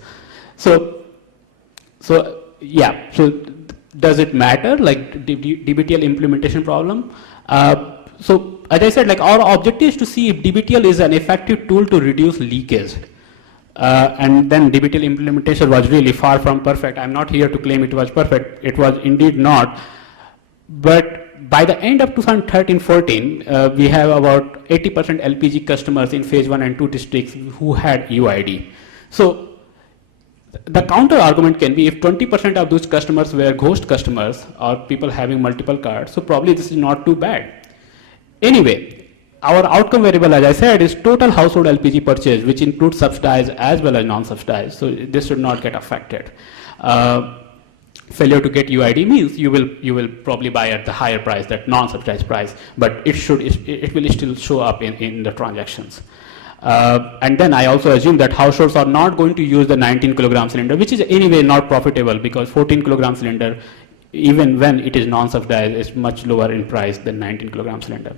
So yeah, so does it matter, like DBTL implementation problem? So as I said, like our objective is to see if DBTL is an effective tool to reduce leakage. And then DBTL implementation was really far from perfect. I'm not here to claim it was perfect. It was indeed not. But by the end of 2013-14, we have about 80% LPG customers in phase 1 and 2 districts who had UID. So the counter argument can be if 20% of those customers were ghost customers or people having multiple cards, so probably this is not too bad. Anyway, our outcome variable, as I said, is total household LPG purchase, which includes subsidized as well as non-subsidized. So this should not get affected. Failure to get UID means you will probably buy at the higher price, that non-subsidized price, but it will still show up in the transactions. And then I also assume that households are not going to use the 19 kilogram cylinder, which is anyway not profitable, because 14 kilogram cylinder, even when it is non-subsidized, is much lower in price than 19 kilogram cylinder.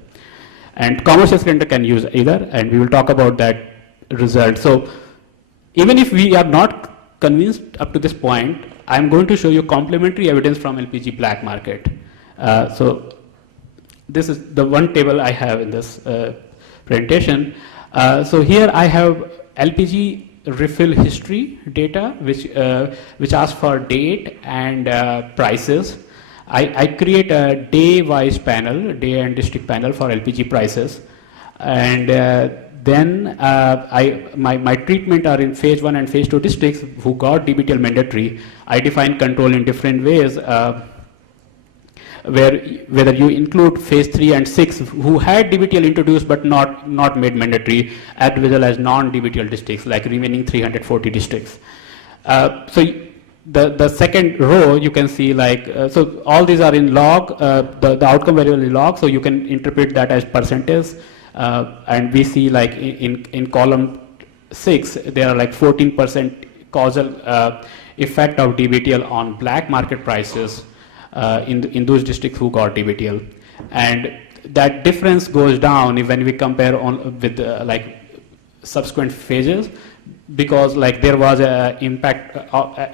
And commercial cylinder can use either, and we will talk about that result. So even if we are not convinced up to this point, I'm going to show you complementary evidence from LPG black market. So this is the one table I have in this presentation. So here I have LPG refill history data, which asks for date and prices. I create a day-wise panel, day and district panel for LPG prices, and then my treatment are in phase 1 and phase 2 districts who got DBTL mandatory. I define control in different ways, whether you include phase 3 and 6 who had DBTL introduced but not made mandatory, as well as non-DBTL districts, like remaining 340 districts. So the second row you can see, like so all these are in log, the outcome variable is log, so you can interpret that as percentage, and we see like in column 6 there are like 14% causal effect of DBTL on black market prices in those districts who got DBTL, and that difference goes down when we compare with like subsequent phases, because like there was a impact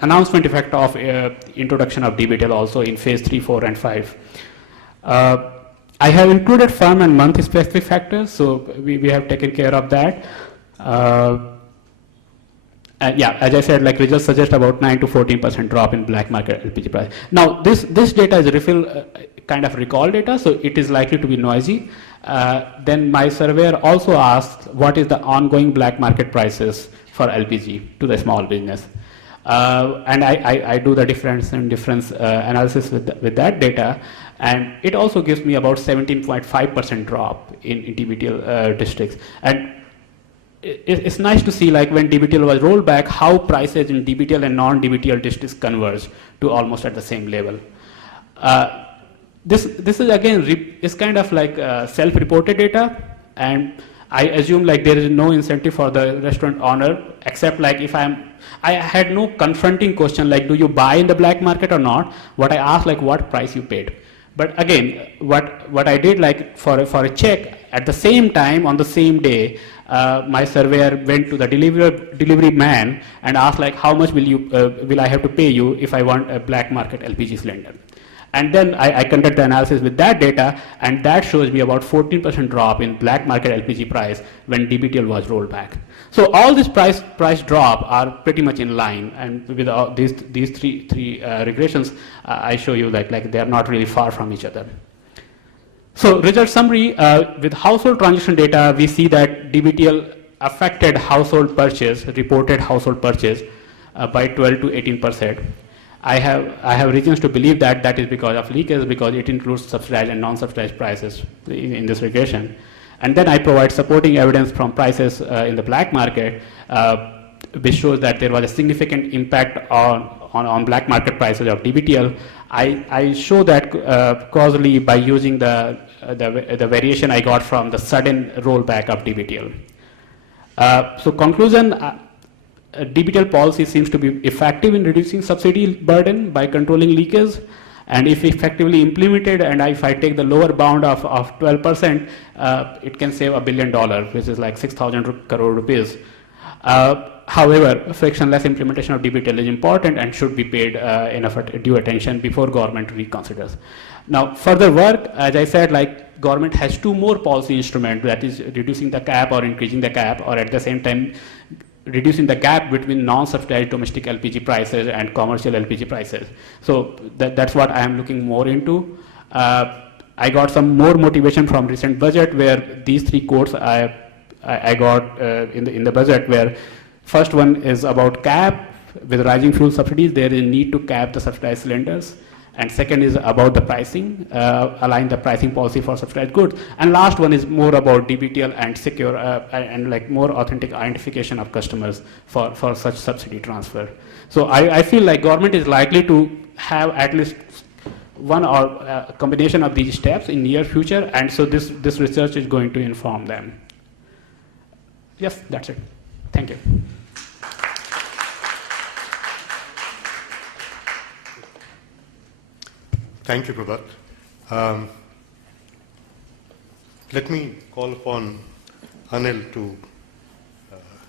announcement effect of introduction of DBTL also in phase 3, 4, and 5. I have included firm and month specific factors, so we have taken care of that. And yeah, as I said, like results suggest about 9 to 14% drop in black market LPG price. Now this data is refill kind of recall data, so it is likely to be noisy. Then my surveyor also asked what is the ongoing black market prices for LPG to the small business. And I do the difference analysis with that data, and it also gives me about 17.5% drop in DBTL districts. And it's nice to see, like when DBTL was rolled back, how prices in DBTL and non-DBTL districts converge to almost at the same level. This is again is kind of like self-reported data, and I assume like there is no incentive for the restaurant owner, except like if I had no confronting question like do you buy in the black market or not. What I asked, like what price you paid. But again, what I did, like for a check at the same time on the same day, my surveyor went to the delivery man and asked like how much will I have to pay you if I want a black market LPG cylinder. And then I conduct the analysis with that data, and that shows me about 14% drop in black market LPG price when DBTL was rolled back. So all these price drop are pretty much in line, and with these three regressions, I show you that like they are not really far from each other. So result summary, with household transaction data, we see that DBTL affected household purchase, reported household purchase by 12 to 18%. I have reasons to believe that is because of leakage, because it includes subsidized and non-subsidized prices in this regression. And then I provide supporting evidence from prices in the black market. which shows that there was a significant impact on black market prices of DBTL. I show that causally by using the variation I got from the sudden rollback of DBTL. So conclusion, DBTL policy seems to be effective in reducing subsidy burden by controlling leakage, and if effectively implemented, and if I take the lower bound of 12%, it can save $1 billion, which is like 6,000 crore rupees. However, frictionless implementation of DBTL is important and should be paid enough due attention before government reconsiders. Now, further work, as I said, like government has two more policy instruments, that is reducing the cap or increasing the cap, or at the same time reducing the gap between non-subsidized domestic LPG prices and commercial LPG prices. So that's what I am looking more into. I got some more motivation from recent budget, where these three quotes I got in the budget, where first one is about cap. With rising fuel subsidies, there is a need to cap the subsidized cylinders. And second is about the pricing, align the pricing policy for subsidized goods. And last one is more about DBTL and secure and like more authentic identification of customers for such subsidy transfer. So I feel like government is likely to have at least one or a combination of these steps in near future, and so this research is going to inform them. Yes, that's it. Thank you. Thank you, Prabhat. Let me call upon Anil to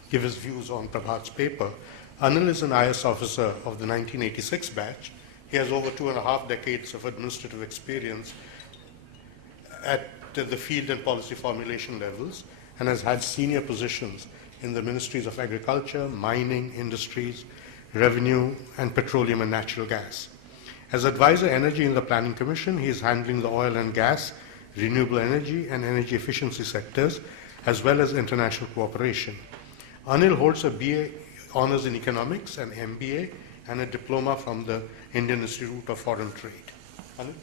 give his views on Prabhat's paper. Anil is an IS officer of the 1986 batch. He has over 2.5 decades of administrative experience at the field and policy formulation levels, and has had senior positions in the Ministries of Agriculture, Mining, Industries, Revenue, and Petroleum and Natural Gas. As advisor energy in the Planning Commission, he is handling the oil and gas, renewable energy, and energy efficiency sectors, as well as international cooperation. Anil holds a BA Honours in Economics, an MBA, and a diploma from the Indian Institute of Foreign Trade. Anil?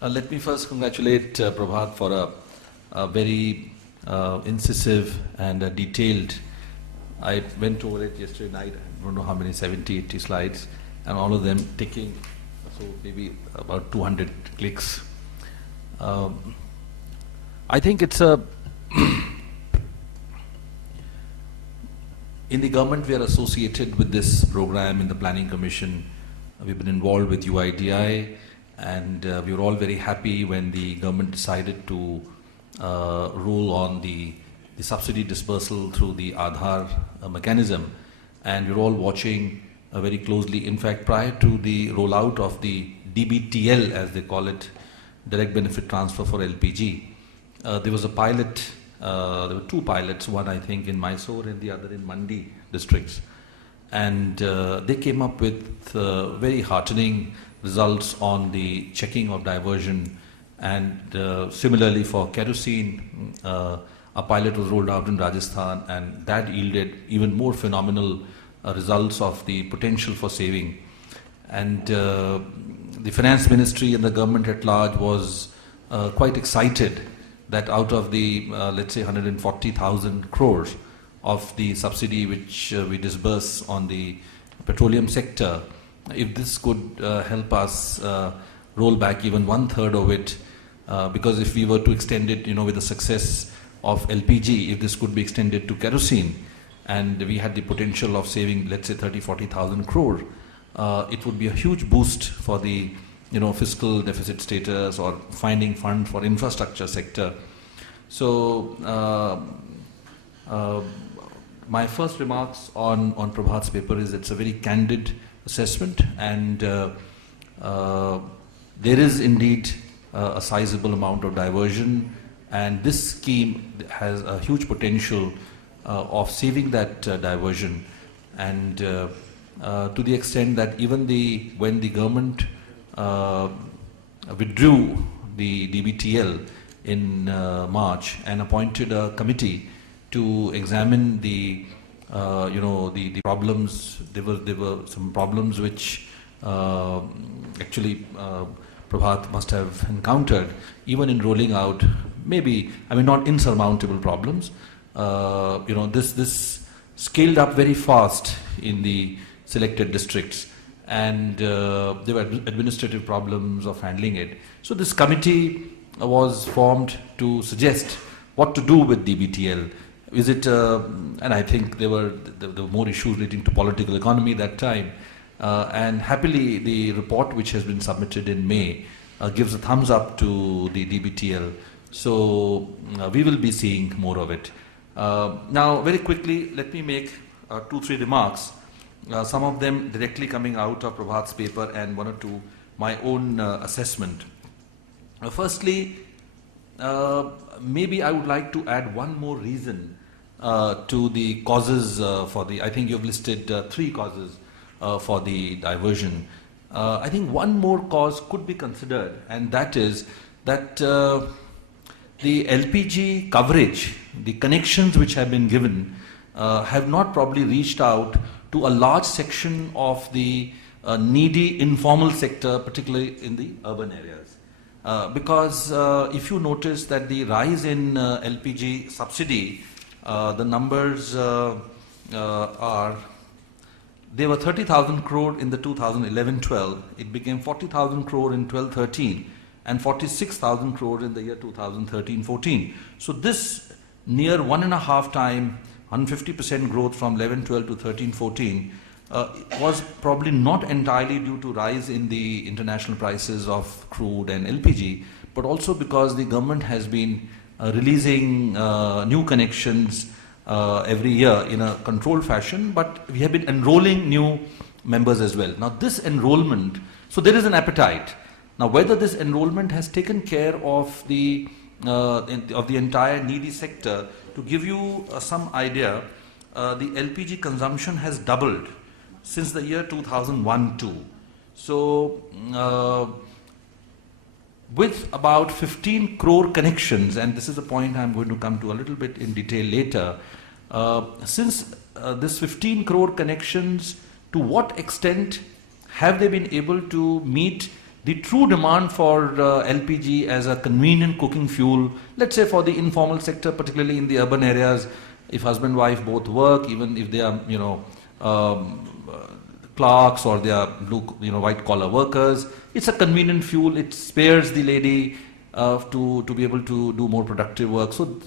Let me first congratulate Prabhat for a very incisive and detailed. I went over it yesterday night, I don't know how many, 70, 80 slides, and all of them taking, so maybe about 200 clicks. I think it's a, in the government we are associated with this program in the Planning Commission. We've been involved with UIDI, and we were all very happy when the government decided to rule on the subsidy dispersal through the Aadhaar mechanism, and we're all watching very closely. In fact, prior to the rollout of the DBTL, as they call it, direct benefit transfer for LPG, there was a pilot, there were two pilots, one I think in Mysore and the other in Mandi districts, and they came up with very heartening results on the checking of diversion. And similarly for kerosene, a pilot was rolled out in Rajasthan, and that yielded even more phenomenal results of the potential for saving. And the finance ministry and the government at large was quite excited that out of the, let's say, 140,000 crores of the subsidy which we disburse on the petroleum sector, if this could help us roll back even 1/3 of it, because if we were to extend it, with the success of LPG, if this could be extended to kerosene, and we had the potential of saving, let's say, 30,000-40,000 crore, it would be a huge boost for the, fiscal deficit status or finding fund for infrastructure sector. So, my first remarks on Prabhat's paper is it's a very candid assessment, and there is indeed a sizable amount of diversion, and this scheme has a huge potential of saving that diversion, and to the extent that even when the government withdrew the DBTL in March and appointed a committee to examine the problems. There were some problems which actually Prabhat must have encountered even in rolling out maybe, I mean, not insurmountable problems. This scaled up very fast in the selected districts, and there were administrative problems of handling it. So this committee was formed to suggest what to do with DBTL. Is it, and I think there were more issues relating to political economy that time. And happily, the report which has been submitted in May gives a thumbs up to the DBTL. So we will be seeing more of it. Now, very quickly, let me make 2-3 remarks. Some of them directly coming out of Prabhat's paper and 1 or 2 my own assessment. Firstly, maybe I would like to add one more reason to the causes for the, I think you've listed 3 causes for the diversion. I think one more cause could be considered, and that is that the LPG coverage, the connections which have been given, have not probably reached out to a large section of the needy informal sector, particularly in the urban areas. Because if you notice that the rise in LPG subsidy, the numbers are, they were 30,000 crore in the 2011-12, it became 40,000 crore in 12-13, and 46,000 crore in the year 2013-14. So this near 1.5 time, 150% growth from 11-12 to 13-14 was probably not entirely due to rise in the international prices of crude and LPG, but also because the government has been releasing new connections every year in a controlled fashion, but we have been enrolling new members as well. Now this enrollment, so there is an appetite. Now whether this enrollment has taken care of the entire needy sector, to give you some idea, the LPG consumption has doubled since the year 2001-2. So with about 15 crore connections, and this is a point I'm going to come to a little bit in detail later, since this 15 crore connections, to what extent have they been able to meet the true demand for LPG as a convenient cooking fuel, let's say for the informal sector, particularly in the urban areas, if husband wife both work, even if they are, clerks or they are white collar workers, it's a convenient fuel. It spares the lady to be able to do more productive work. So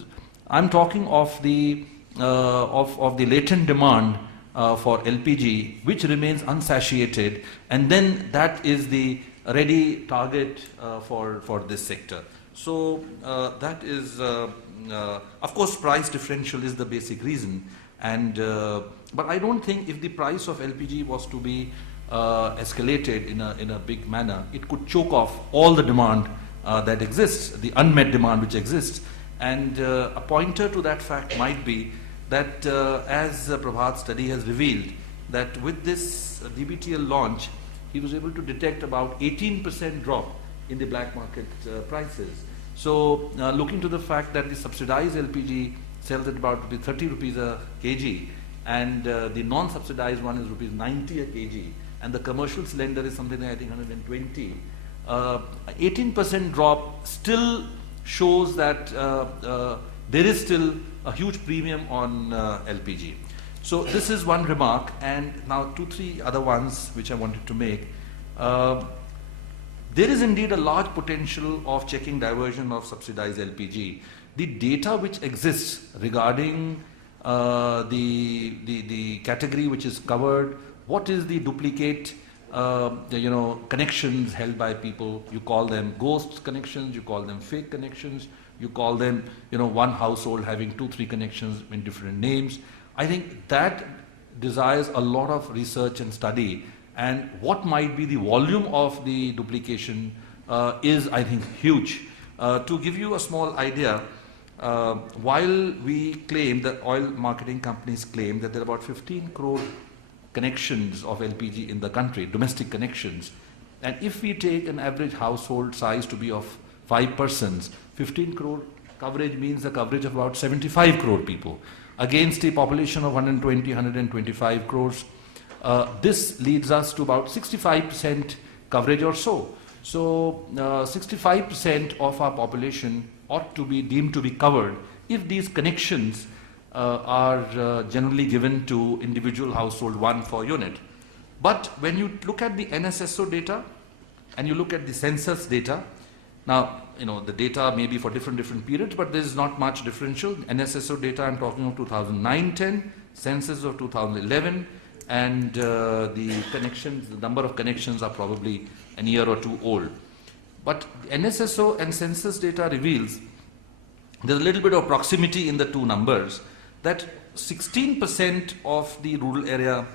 I'm talking of the latent demand for LPG, which remains unsatiated, and then that is the ready target for this sector. So that is, of course, price differential is the basic reason, and but I don't think if the price of LPG was to be escalated in a big manner, it could choke off all the demand that exists, the unmet demand which exists. And a pointer to that fact might be that as Prabhat's study has revealed, that with this DBTL launch, he was able to detect about 18% drop in the black market prices. So looking to the fact that the subsidized LPG sells at about 30 rupees a kg, and the non-subsidized one is rupees 90 a kg, and the commercial cylinder is something like I think 120. 18% drop still shows that there is still a huge premium on LPG. So this is one remark, and now 2-3 other ones which I wanted to make. There is indeed a large potential of checking diversion of subsidized LPG. The data which exists regarding the category which is covered, what is the duplicate connections held by people, you call them ghost connections, you call them fake connections, you call them one household having 2-3 connections in different names. I think that desires a lot of research and study, and what might be the volume of the duplication is, I think, huge. To give you a small idea, while we claim, that oil marketing companies claim that there are about 15 crore connections of LPG in the country, domestic connections, and if we take an average household size to be of 5 persons, 15 crore coverage means the coverage of about 75 crore people against a population of 120, 125 crores. This leads us to about 65% coverage or so. So 65% of our population ought to be deemed to be covered if these connections are generally given to individual household, 1 for unit. But when you look at the NSSO data and you look at the census data, now, the data may be for different periods, but there is not much differential. NSSO data, I'm talking of 2009-10, census of 2011, and the connections, the number of connections are probably a year or two old. But NSSO and census data reveals there's a little bit of proximity in the two numbers, that 16% of the rural area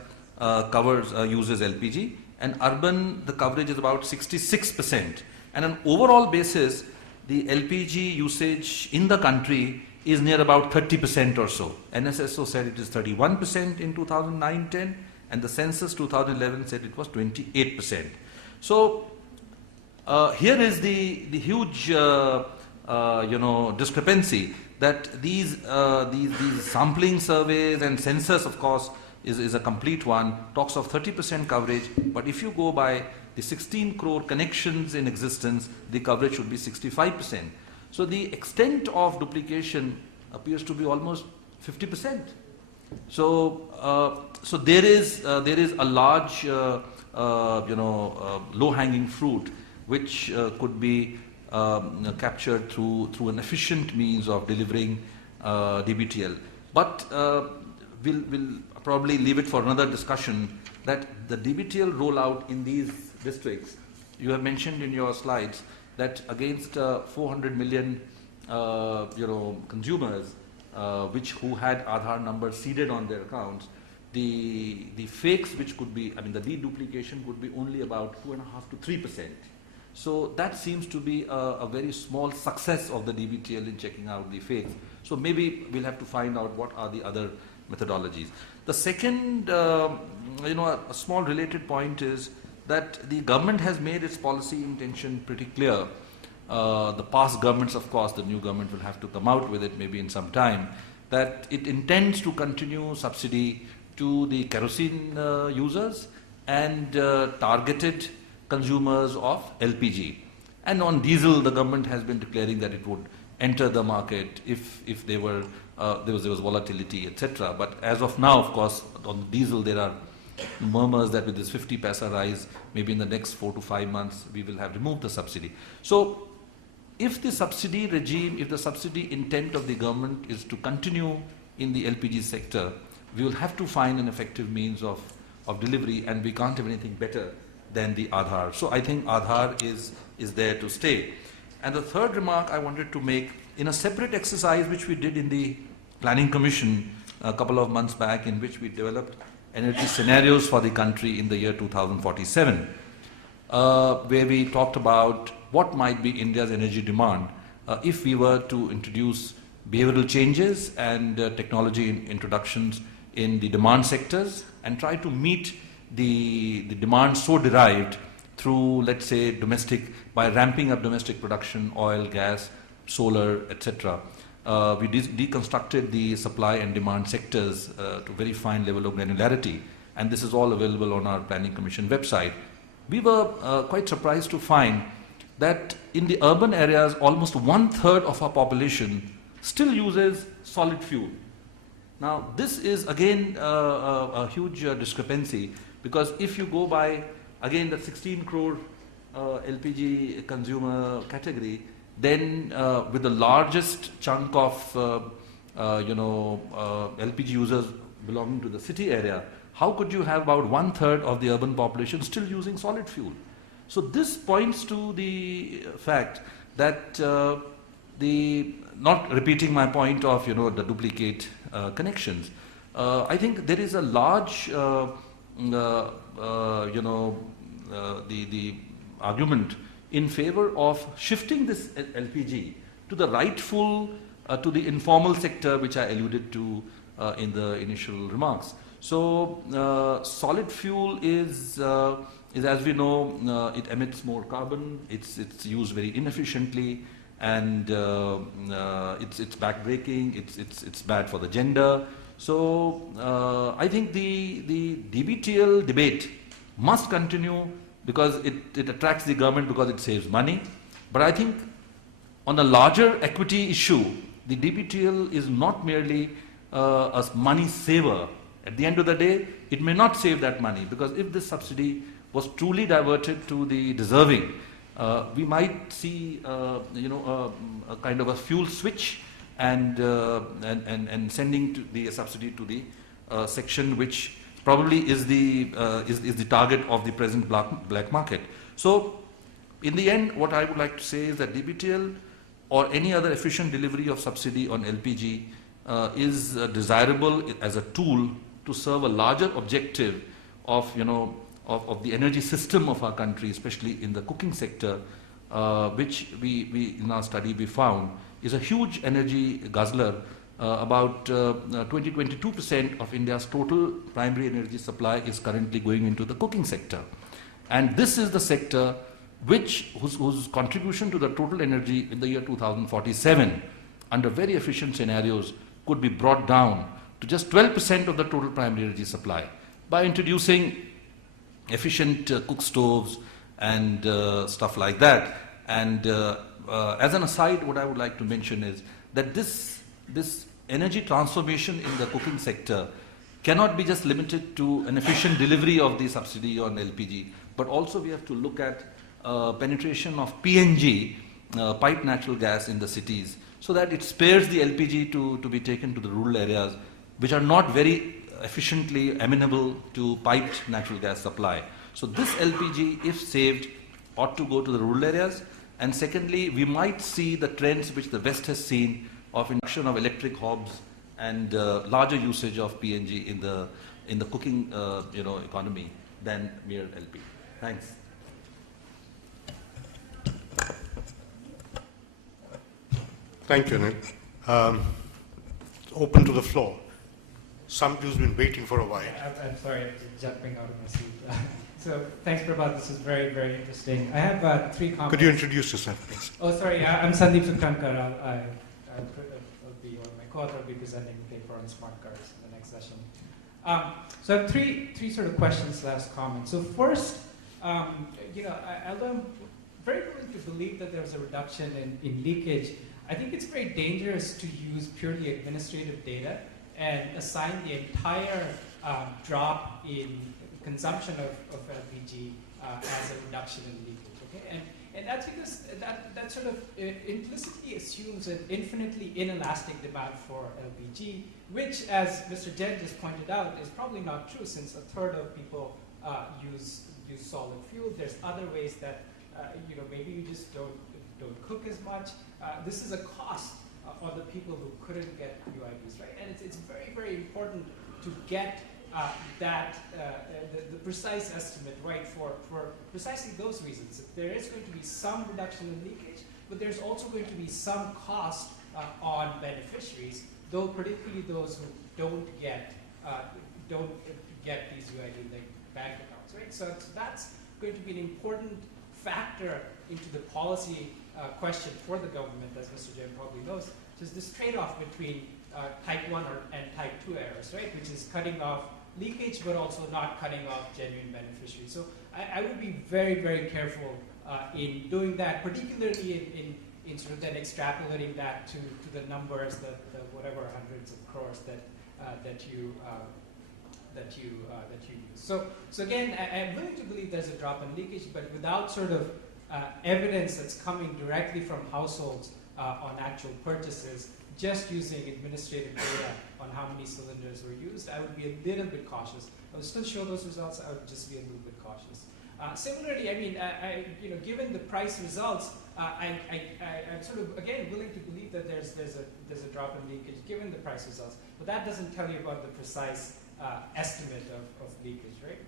uses LPG, and urban, the coverage is about 66%. And on an overall basis, the LPG usage in the country is near about 30% or so. NSSO said it is 31% in 2009-10, and the census 2011 said it was 28%. So here is the huge discrepancy, that these sampling surveys and census, of course, is a complete one, talks of 30% coverage, but if you go by the 16 crore connections in existence, the coverage should be 65%. So the extent of duplication appears to be almost 50%. So there is a large low-hanging fruit which could be captured through an efficient means of delivering DBTL. But we'll probably leave it for another discussion, that the DBTL rollout in these districts, you have mentioned in your slides that against 400 million consumers who had Aadhaar numbers seeded on their accounts, the fakes which could be, the deduplication would be only about 2.5 to 3%. So that seems to be a very small success of the DBTL in checking out the fakes. So maybe we'll have to find out what are the other methodologies. The second, a small related point is that the government has made its policy intention pretty clear. The past governments, of course, the new government will have to come out with it maybe in some time, that it intends to continue subsidy to the kerosene users and targeted consumers of LPG. And on diesel, the government has been declaring that it would enter the market if there was volatility, etc. But as of now, of course, on diesel there are murmurs that with this 50 paisa rise, maybe in the next 4 to 5 months, we will have removed the subsidy. So if the subsidy regime, if the subsidy intent of the government is to continue in the LPG sector, we will have to find an effective means of delivery, and we can't have anything better than the Aadhaar. So I think Aadhaar is there to stay. And the third remark I wanted to make, in a separate exercise which we did in the Planning Commission a couple of months back, in which we developed energy scenarios for the country in the year 2047, where we talked about what might be India's energy demand if we were to introduce behavioral changes and technology introductions in the demand sectors and try to meet the demand so derived through, let's say, by ramping up domestic production, oil, gas, solar, etc. We deconstructed the supply and demand sectors to a very fine level of granularity, and this is all available on our Planning Commission website. We were quite surprised to find that in the urban areas, almost 1/3 of our population still uses solid fuel. Now, this is again a huge discrepancy, because if you go by, again, the 16 crore LPG consumer category, then with the largest chunk of LPG users belonging to the city area, how could you have about 1/3 of the urban population still using solid fuel? So this points to the fact that not repeating my point of the duplicate connections, I think there is a large the argument in favor of shifting this LPG to the rightful, to the informal sector, which I alluded to in the initial remarks. So solid fuel is as we know, it emits more carbon, it's used very inefficiently, and it's backbreaking, it's bad for the gender. So I think the DBTL debate must continue, because it attracts the government because it saves money. But I think on a larger equity issue, the DBTL is not merely a money saver. At the end of the day, it may not save that money, because if this subsidy was truly diverted to the deserving, we might see a kind of a fuel switch and sending the subsidy to the section which probably is the target of the present black market. So in the end, what I would like to say is that DBTL or any other efficient delivery of subsidy on LPG is desirable as a tool to serve a larger objective of the energy system of our country, especially in the cooking sector, which we in our study we found is a huge energy guzzler. About 22% of India's total primary energy supply is currently going into the cooking sector, and this is the sector whose contribution to the total energy in the year 2047, under very efficient scenarios, could be brought down to just 12% of the total primary energy supply by introducing efficient cook stoves and stuff like that. And as an aside, what I would like to mention is that this energy transformation in the cooking sector cannot be just limited to an efficient delivery of the subsidy on LPG, but also we have to look at penetration of PNG, piped natural gas, in the cities, so that it spares the LPG to be taken to the rural areas, which are not very efficiently amenable to piped natural gas supply. So this LPG, if saved, ought to go to the rural areas. And secondly, we might see the trends which the West has seen of induction of electric hobs and larger usage of PNG in the cooking economy than mere LPG. Thanks. Thank you, Anil. Open to the floor. Somebody who's been waiting for a while. I'm sorry, I'm jumping out of my seat. So thanks, Prabhat. This is very, very interesting. I have 3 comments. Could you introduce yourself, please? Oh, sorry. I'm Sandeep Sukhankar. I'll be, or my co-author will be presenting the paper on smart cars in the next session. So I have three sort of questions, last comments. So first, although I'm very willing to believe that there was a reduction in leakage, I think it's very dangerous to use purely administrative data and assign the entire drop in consumption of LPG as a reduction in leakage. Okay, and that's because that sort of implicitly assumes an infinitely inelastic demand for LPG, which, as Mr. Jain just pointed out, is probably not true, since a third of people use solid fuel. There's other ways that maybe you just don't cook as much. This is a cost on the people who couldn't get UIVs, right? And it's very, very important to get the precise estimate right for precisely those reasons. There is going to be some reduction in leakage, but there's also going to be some cost on beneficiaries, though particularly those who don't get these UID-linked bank accounts, right? So that's going to be an important factor into the policy question for the government, as Mr. Jain probably knows. So it's this trade-off between type 1 and type 2 errors, right? Which is cutting off leakage, but also not cutting off genuine beneficiaries. So I would be very, very careful in doing that, particularly in sort of then extrapolating that to the numbers, the whatever hundreds of crores that you use. So again, I'm willing to believe there's a drop in leakage, but without sort of evidence that's coming directly from households on actual purchases, just using administrative data on how many cylinders were used, I would be a little bit cautious. I would still show those results. I would just be a little bit cautious. Similarly, I mean, given the price results, I'm sort of again willing to believe that there's a drop in leakage given the price results, but that doesn't tell you about the precise estimate of leakage, right?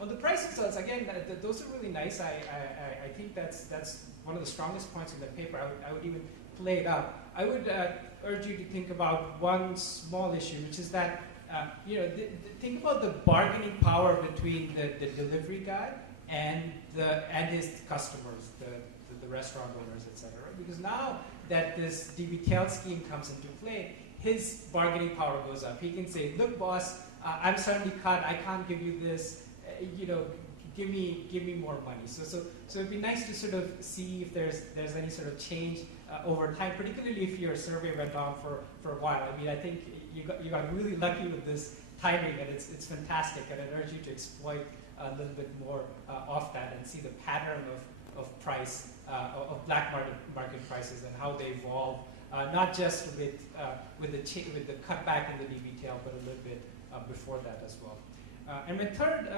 On the price results, again, those are really nice. I think that's one of the strongest points in the paper. I would even play it up. I would urge you to think about one small issue, which is that think about the bargaining power between the delivery guy and his customers, the restaurant owners, etc. Because now that this DBTL scheme comes into play, his bargaining power goes up. He can say, "Look, boss, I'm suddenly cut. I can't give you this. give me more money. So it'd be nice to sort of see if there's any sort of change over time, particularly if your survey went on for a while. I mean, I think you got really lucky with this timing, and it's fantastic, and I urge you to exploit a little bit more of that and see the pattern of price, of black market prices and how they evolve, not just with the cutback in the DBTL, but a little bit before that as well. And my third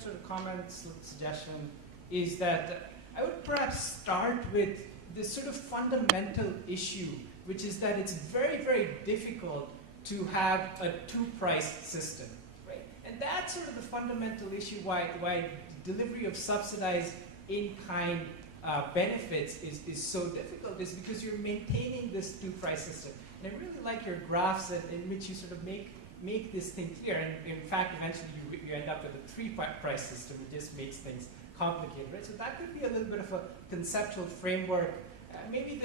sort of comment suggestion is that I would perhaps start with this sort of fundamental issue, which is that it's very, very difficult to have a two-price system, right? And that's sort of the fundamental issue why delivery of subsidized in-kind benefits is so difficult, is because you're maintaining this two-price system. And I really like your graphs in which you sort of make this thing clear. And in fact, eventually you end up with a three-price system. It just makes things complicated, right? So that could be a little bit of a conceptual framework. Maybe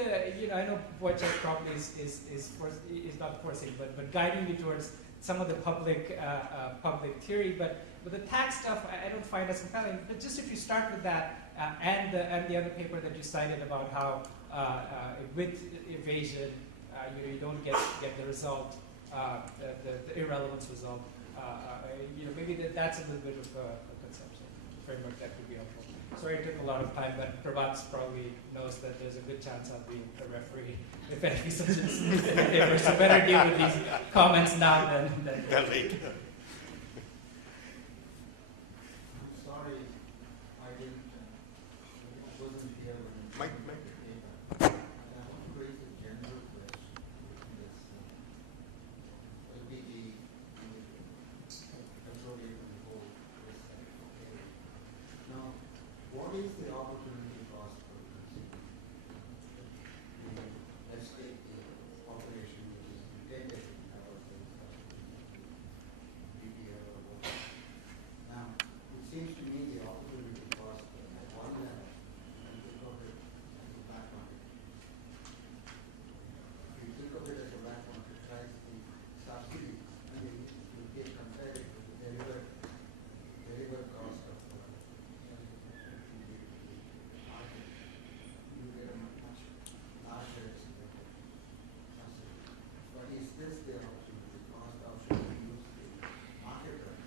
I know Wojciech probably is not forcing, but guiding you towards some of the public theory. But the tax stuff, I don't find as compelling. But just if you start with that and the other paper that you cited about how with evasion, you don't get the result, the irrelevance result. Maybe that's a little bit of a conceptual framework that could be helpful. Sorry it took a lot of time, but Prabhat probably knows that there's a good chance I'll be a referee if any such incident in the paper. So better deal with these comments now than later. I'm sorry, I wasn't here when you Mike. I want to raise a general question. This LPG petroleum and coal sector. Now, what is the opportunity cost for the consumer? Let's take the operation which is intended to have a DPL or whatever. Now, it seems to me the opportunity cost at one level, and think of it as a black market. If you think of it as a black market price, the subsidy, I mean, you get compared it with the delivered cost of you get a much larger estimated subsidy. But is this the opportunity cost, or should we use the market rate?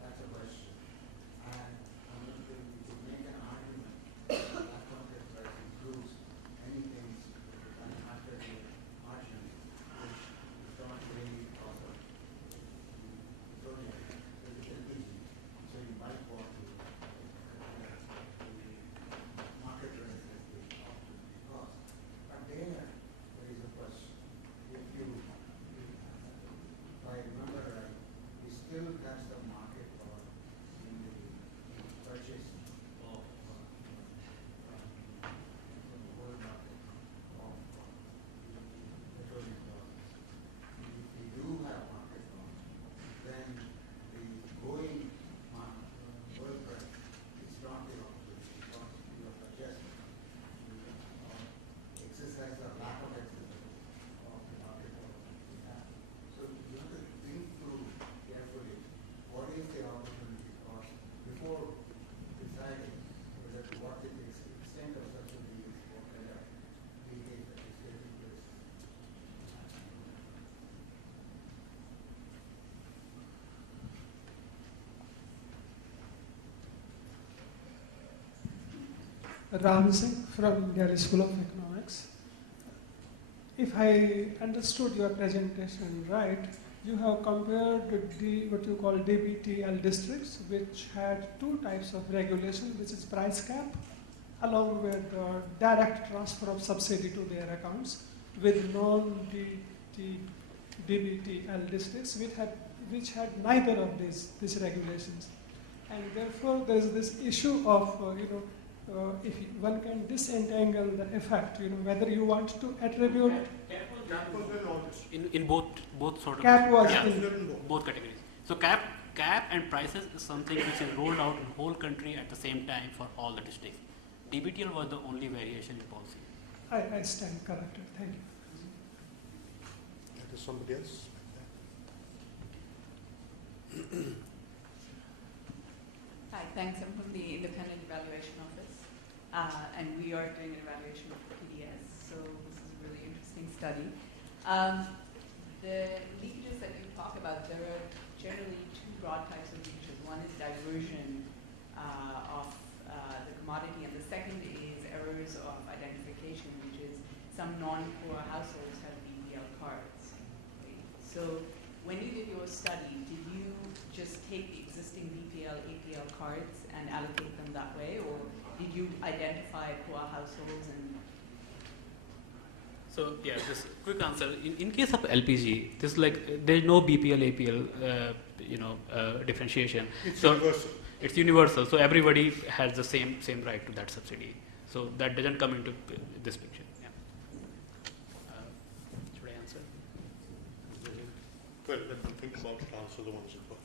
That's a question. And another thing, we could make an argument that black market price includes many things like market margin, which is not really cost of petroleum, it is LPG. So you might want to market rate as the opportunity cost. But there is a question. If I remember right, we still have some market power in the purchase of from the world market of petroleum products. If we do have market power, then the going world price is not the opportunity cost. We are suggesting exercise or lack of exercise of the market power we have. So you have to think through carefully what is the opportunity cost before deciding whether what is the extent of subsidy is, what kind of behavior that is taking place. Rahul Singh from Delhi School of Economics. If I understood your presentation right, you have compared what you call DBTL districts, which had two types of regulation, which is price cap, along with direct transfer of subsidy to their accounts, with non-DBTL districts, which had neither of these regulations. And therefore, there is this issue of, if one can disentangle the effect, whether you want to attribute. In both sort of. Cap was both categories. So cap and prices is something which is rolled out in whole country at the same time for all the districts. DBTL was the only variation in policy. I stand corrected. Thank you. Is somebody else? Hi, thanks. I'm from the Independent Evaluation Office, and we are doing an evaluation of PDS, so this is a really interesting study. The leakages that you talk about, there are generally two broad types of leakages. One is diversion of the commodity, and the second is errors of identification, which is some non-poor households have BPL cards. Right? So when you did your study, did you just take the existing BPL, APL cards and allocate them that way, or did you identify poor households and? So yeah, just quick answer. In case of LPG, this like there's no BPL, APL, differentiation. It's so universal. It's universal. So everybody has the same right to that subsidy. So that doesn't come into this picture. Yeah. Should I answer? Well, let me think about it. Answer the ones you put.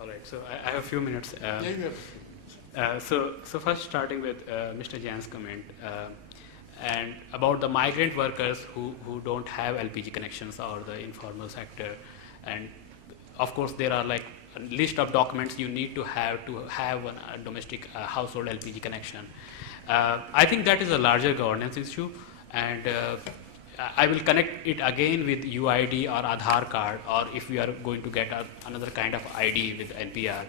All right. So I have a few minutes. Yeah, you have. So first starting with Mr. Jain's comment. And about the migrant workers who don't have LPG connections or the informal sector. And of course, there are like a list of documents you need to have a domestic household LPG connection. I think that is a larger governance issue, and I will connect it again with UID or Aadhaar card, or if we are going to get another kind of ID with NPR.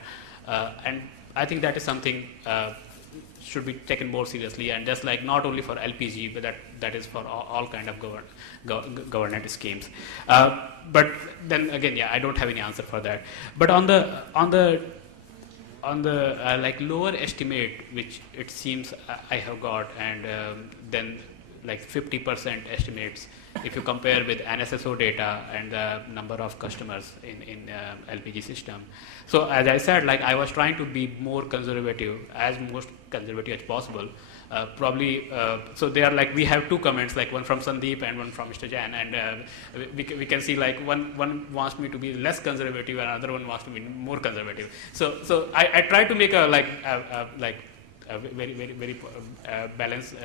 And I think that is something should be taken more seriously, and just like not only for LPG, but that is for all kind of governance schemes. But then again, yeah, I don't have any answer for that. But on the like lower estimate, which it seems I have got, and then like 50% estimates if you compare with NSSO data and the number of customers in LPG system. So as I said, like I was trying to be more conservative, as most conservative as possible. So they are like, we have two comments, like one from Sandeep and one from Mr. Jain, and we can see like one wants me to be less conservative and another one wants to be more conservative. So I try to make a very balanced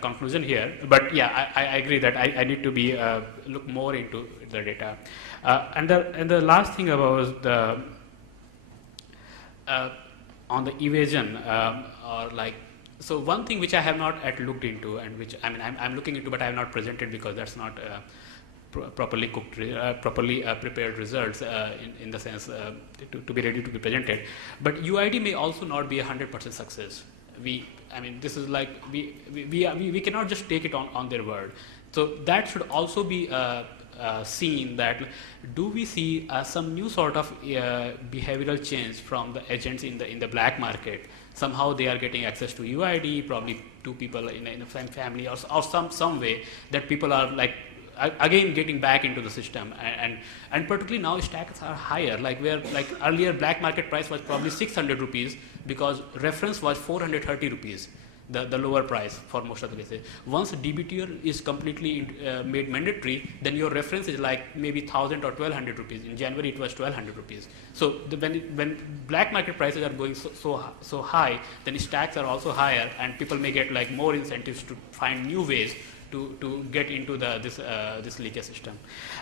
conclusion here, but yeah, I agree that I need to be look more into the data. And the last thing about the on the evasion or like, so one thing which I have not yet looked into, and which I mean I'm looking into, but I have not presented because that's not properly cooked, properly prepared results in the sense to be ready to be presented. But UID may also not be 100% success. I mean, this is like we cannot just take it on their word. So that should also be seen, that do we see some new sort of behavioral change from the agents in the black market? Somehow they are getting access to UID, probably two people in a family, or some way that people are like again getting back into the system, and particularly now stacks are higher, like where like earlier black market price was probably 600 rupees because reference was 430 rupees, the lower price for most of the cases. Once DBTR is completely made mandatory, then your reference is like maybe 1000 or 1200 rupees. In January it was 1200 rupees. So when black market prices are going so high, then stacks are also higher, and people may get like more incentives to find new ways to get into this leakage system.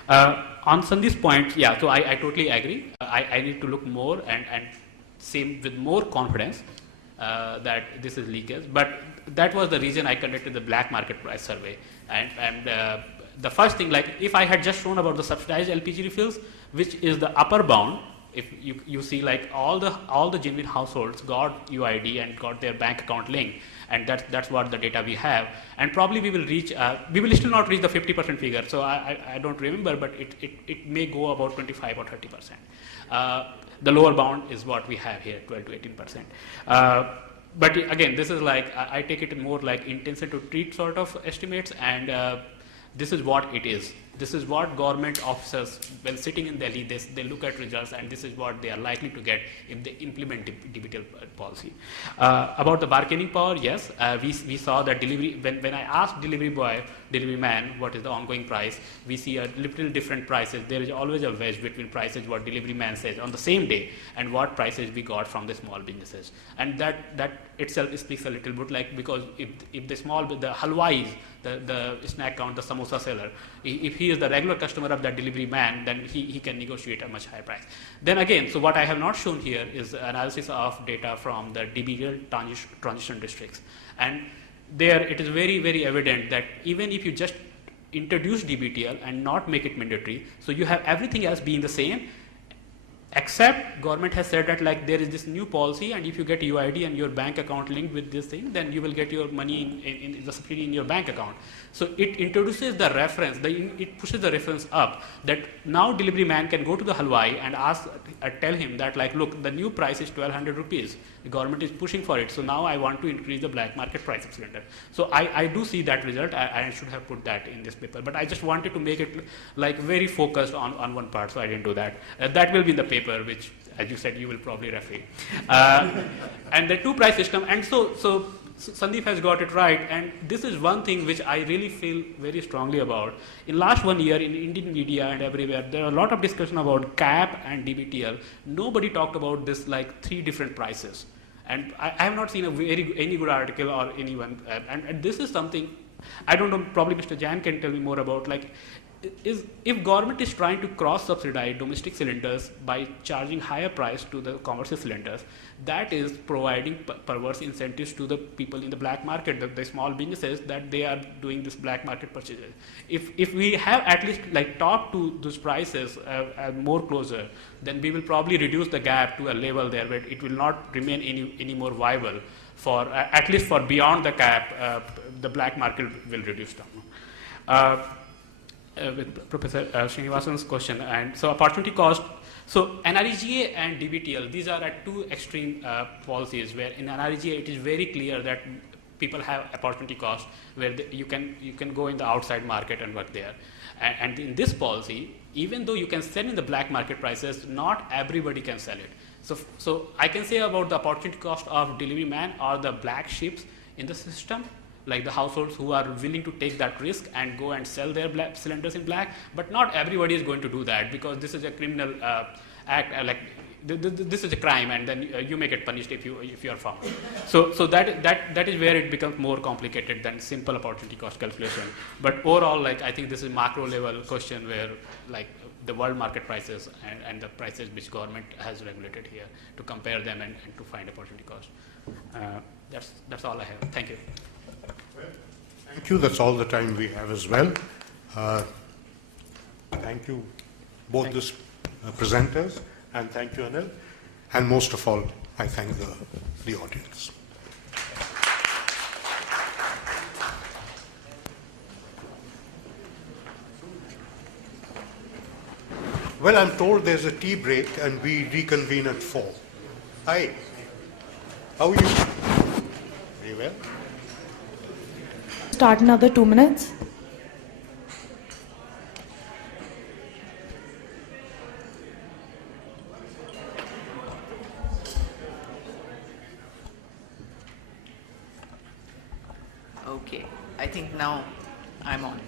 On Sandeep's point, yeah, so I totally agree. I need to look more and say with more confidence that this is leakage. But that was the reason I conducted the black market price survey. And the first thing, like if I had just shown about the subsidized LPG refills, which is the upper bound, if you see like all the genuine households got UID and got their bank account link, and that's what the data we have, and probably we will still not reach the 50% figure. So I don't remember, but it may go about 25 or 30%. The lower bound is what we have here, 12 to 18%. But again, this is like I take it more like intention to treat sort of estimates, and this is what it is. This is what government officers, when sitting in Delhi, they look at results, and this is what they are likely to get if they implement digital policy. About the bargaining power, yes, we saw that delivery, when I asked delivery man, what is the ongoing price, we see a little different prices. There is always a wedge between prices what delivery man says on the same day and what prices we got from the small businesses. And that itself speaks a little bit, like, because if the halwais, the snack count, the samosa seller, if he he is the regular customer of that delivery man, then he can negotiate a much higher price. Then again, so what I have not shown here is analysis of data from the DBTL transition districts. And there it is very, very evident that even if you just introduce DBTL and not make it mandatory, so you have everything else being the same, except government has said that like there is this new policy, and if you get UID and your bank account linked with this thing, then you will get your money in the subsidy in your bank account. So it introduces the reference, it pushes the reference up that now delivery man can go to the halwai and ask, tell him that like, look, the new price is 1200 rupees. The government is pushing for it. So now I want to increase the black market price of cylinder. So I do see that result. I should have put that in this paper, but I just wanted to make it like very focused on one part. So I didn't do that. That will be in the paper, which, as you said, you will probably refer. And the two price system. And so Sandeep has got it right, and this is one thing which I really feel very strongly about. In last 1 year, in Indian media and everywhere, there are a lot of discussion about CAP and DBTL. Nobody talked about this like 3 different prices. And I have not seen any good article or anyone. And this is something, I don't know, probably Mr. Jan can tell me more about, like, if government is trying to cross-subsidize domestic cylinders by charging higher price to the commercial cylinders, that is providing perverse incentives to the people in the black market, the small businesses, that they are doing this black market purchases. If we have at least like talked to those prices more closer, then we will probably reduce the gap to a level there where it will not remain any more viable for, at least for beyond the cap, the black market will reduce down. With Professor Srinivasan's question, and so opportunity cost. So NREGA and DBTL, these are at 2 extreme policies, where in NREGA it is very clear that people have opportunity cost, where you can go in the outside market and work there. And in this policy, even though you can sell in the black market prices, not everybody can sell it. So I can say about the opportunity cost of delivery man or the black sheeps in the system, like the households who are willing to take that risk and go and sell their black cylinders in black, but not everybody is going to do that, because this is a criminal act, this is a crime, and then you may get punished if you are found. So that is where it becomes more complicated than simple opportunity cost calculation. But overall, like, I think this is macro level question where like the world market prices and the prices which government has regulated here, to compare them and to find opportunity cost. That's all I have. Thank you. Thank you. That's all the time we have as well. Thank you, both the presenters, and thank you, Anil. And most of all, I thank the audience. Well, I'm told there's a tea break and we reconvene at 4. Hi. How are you? Very well. Start another 2 minutes. Okay, I think now I'm on.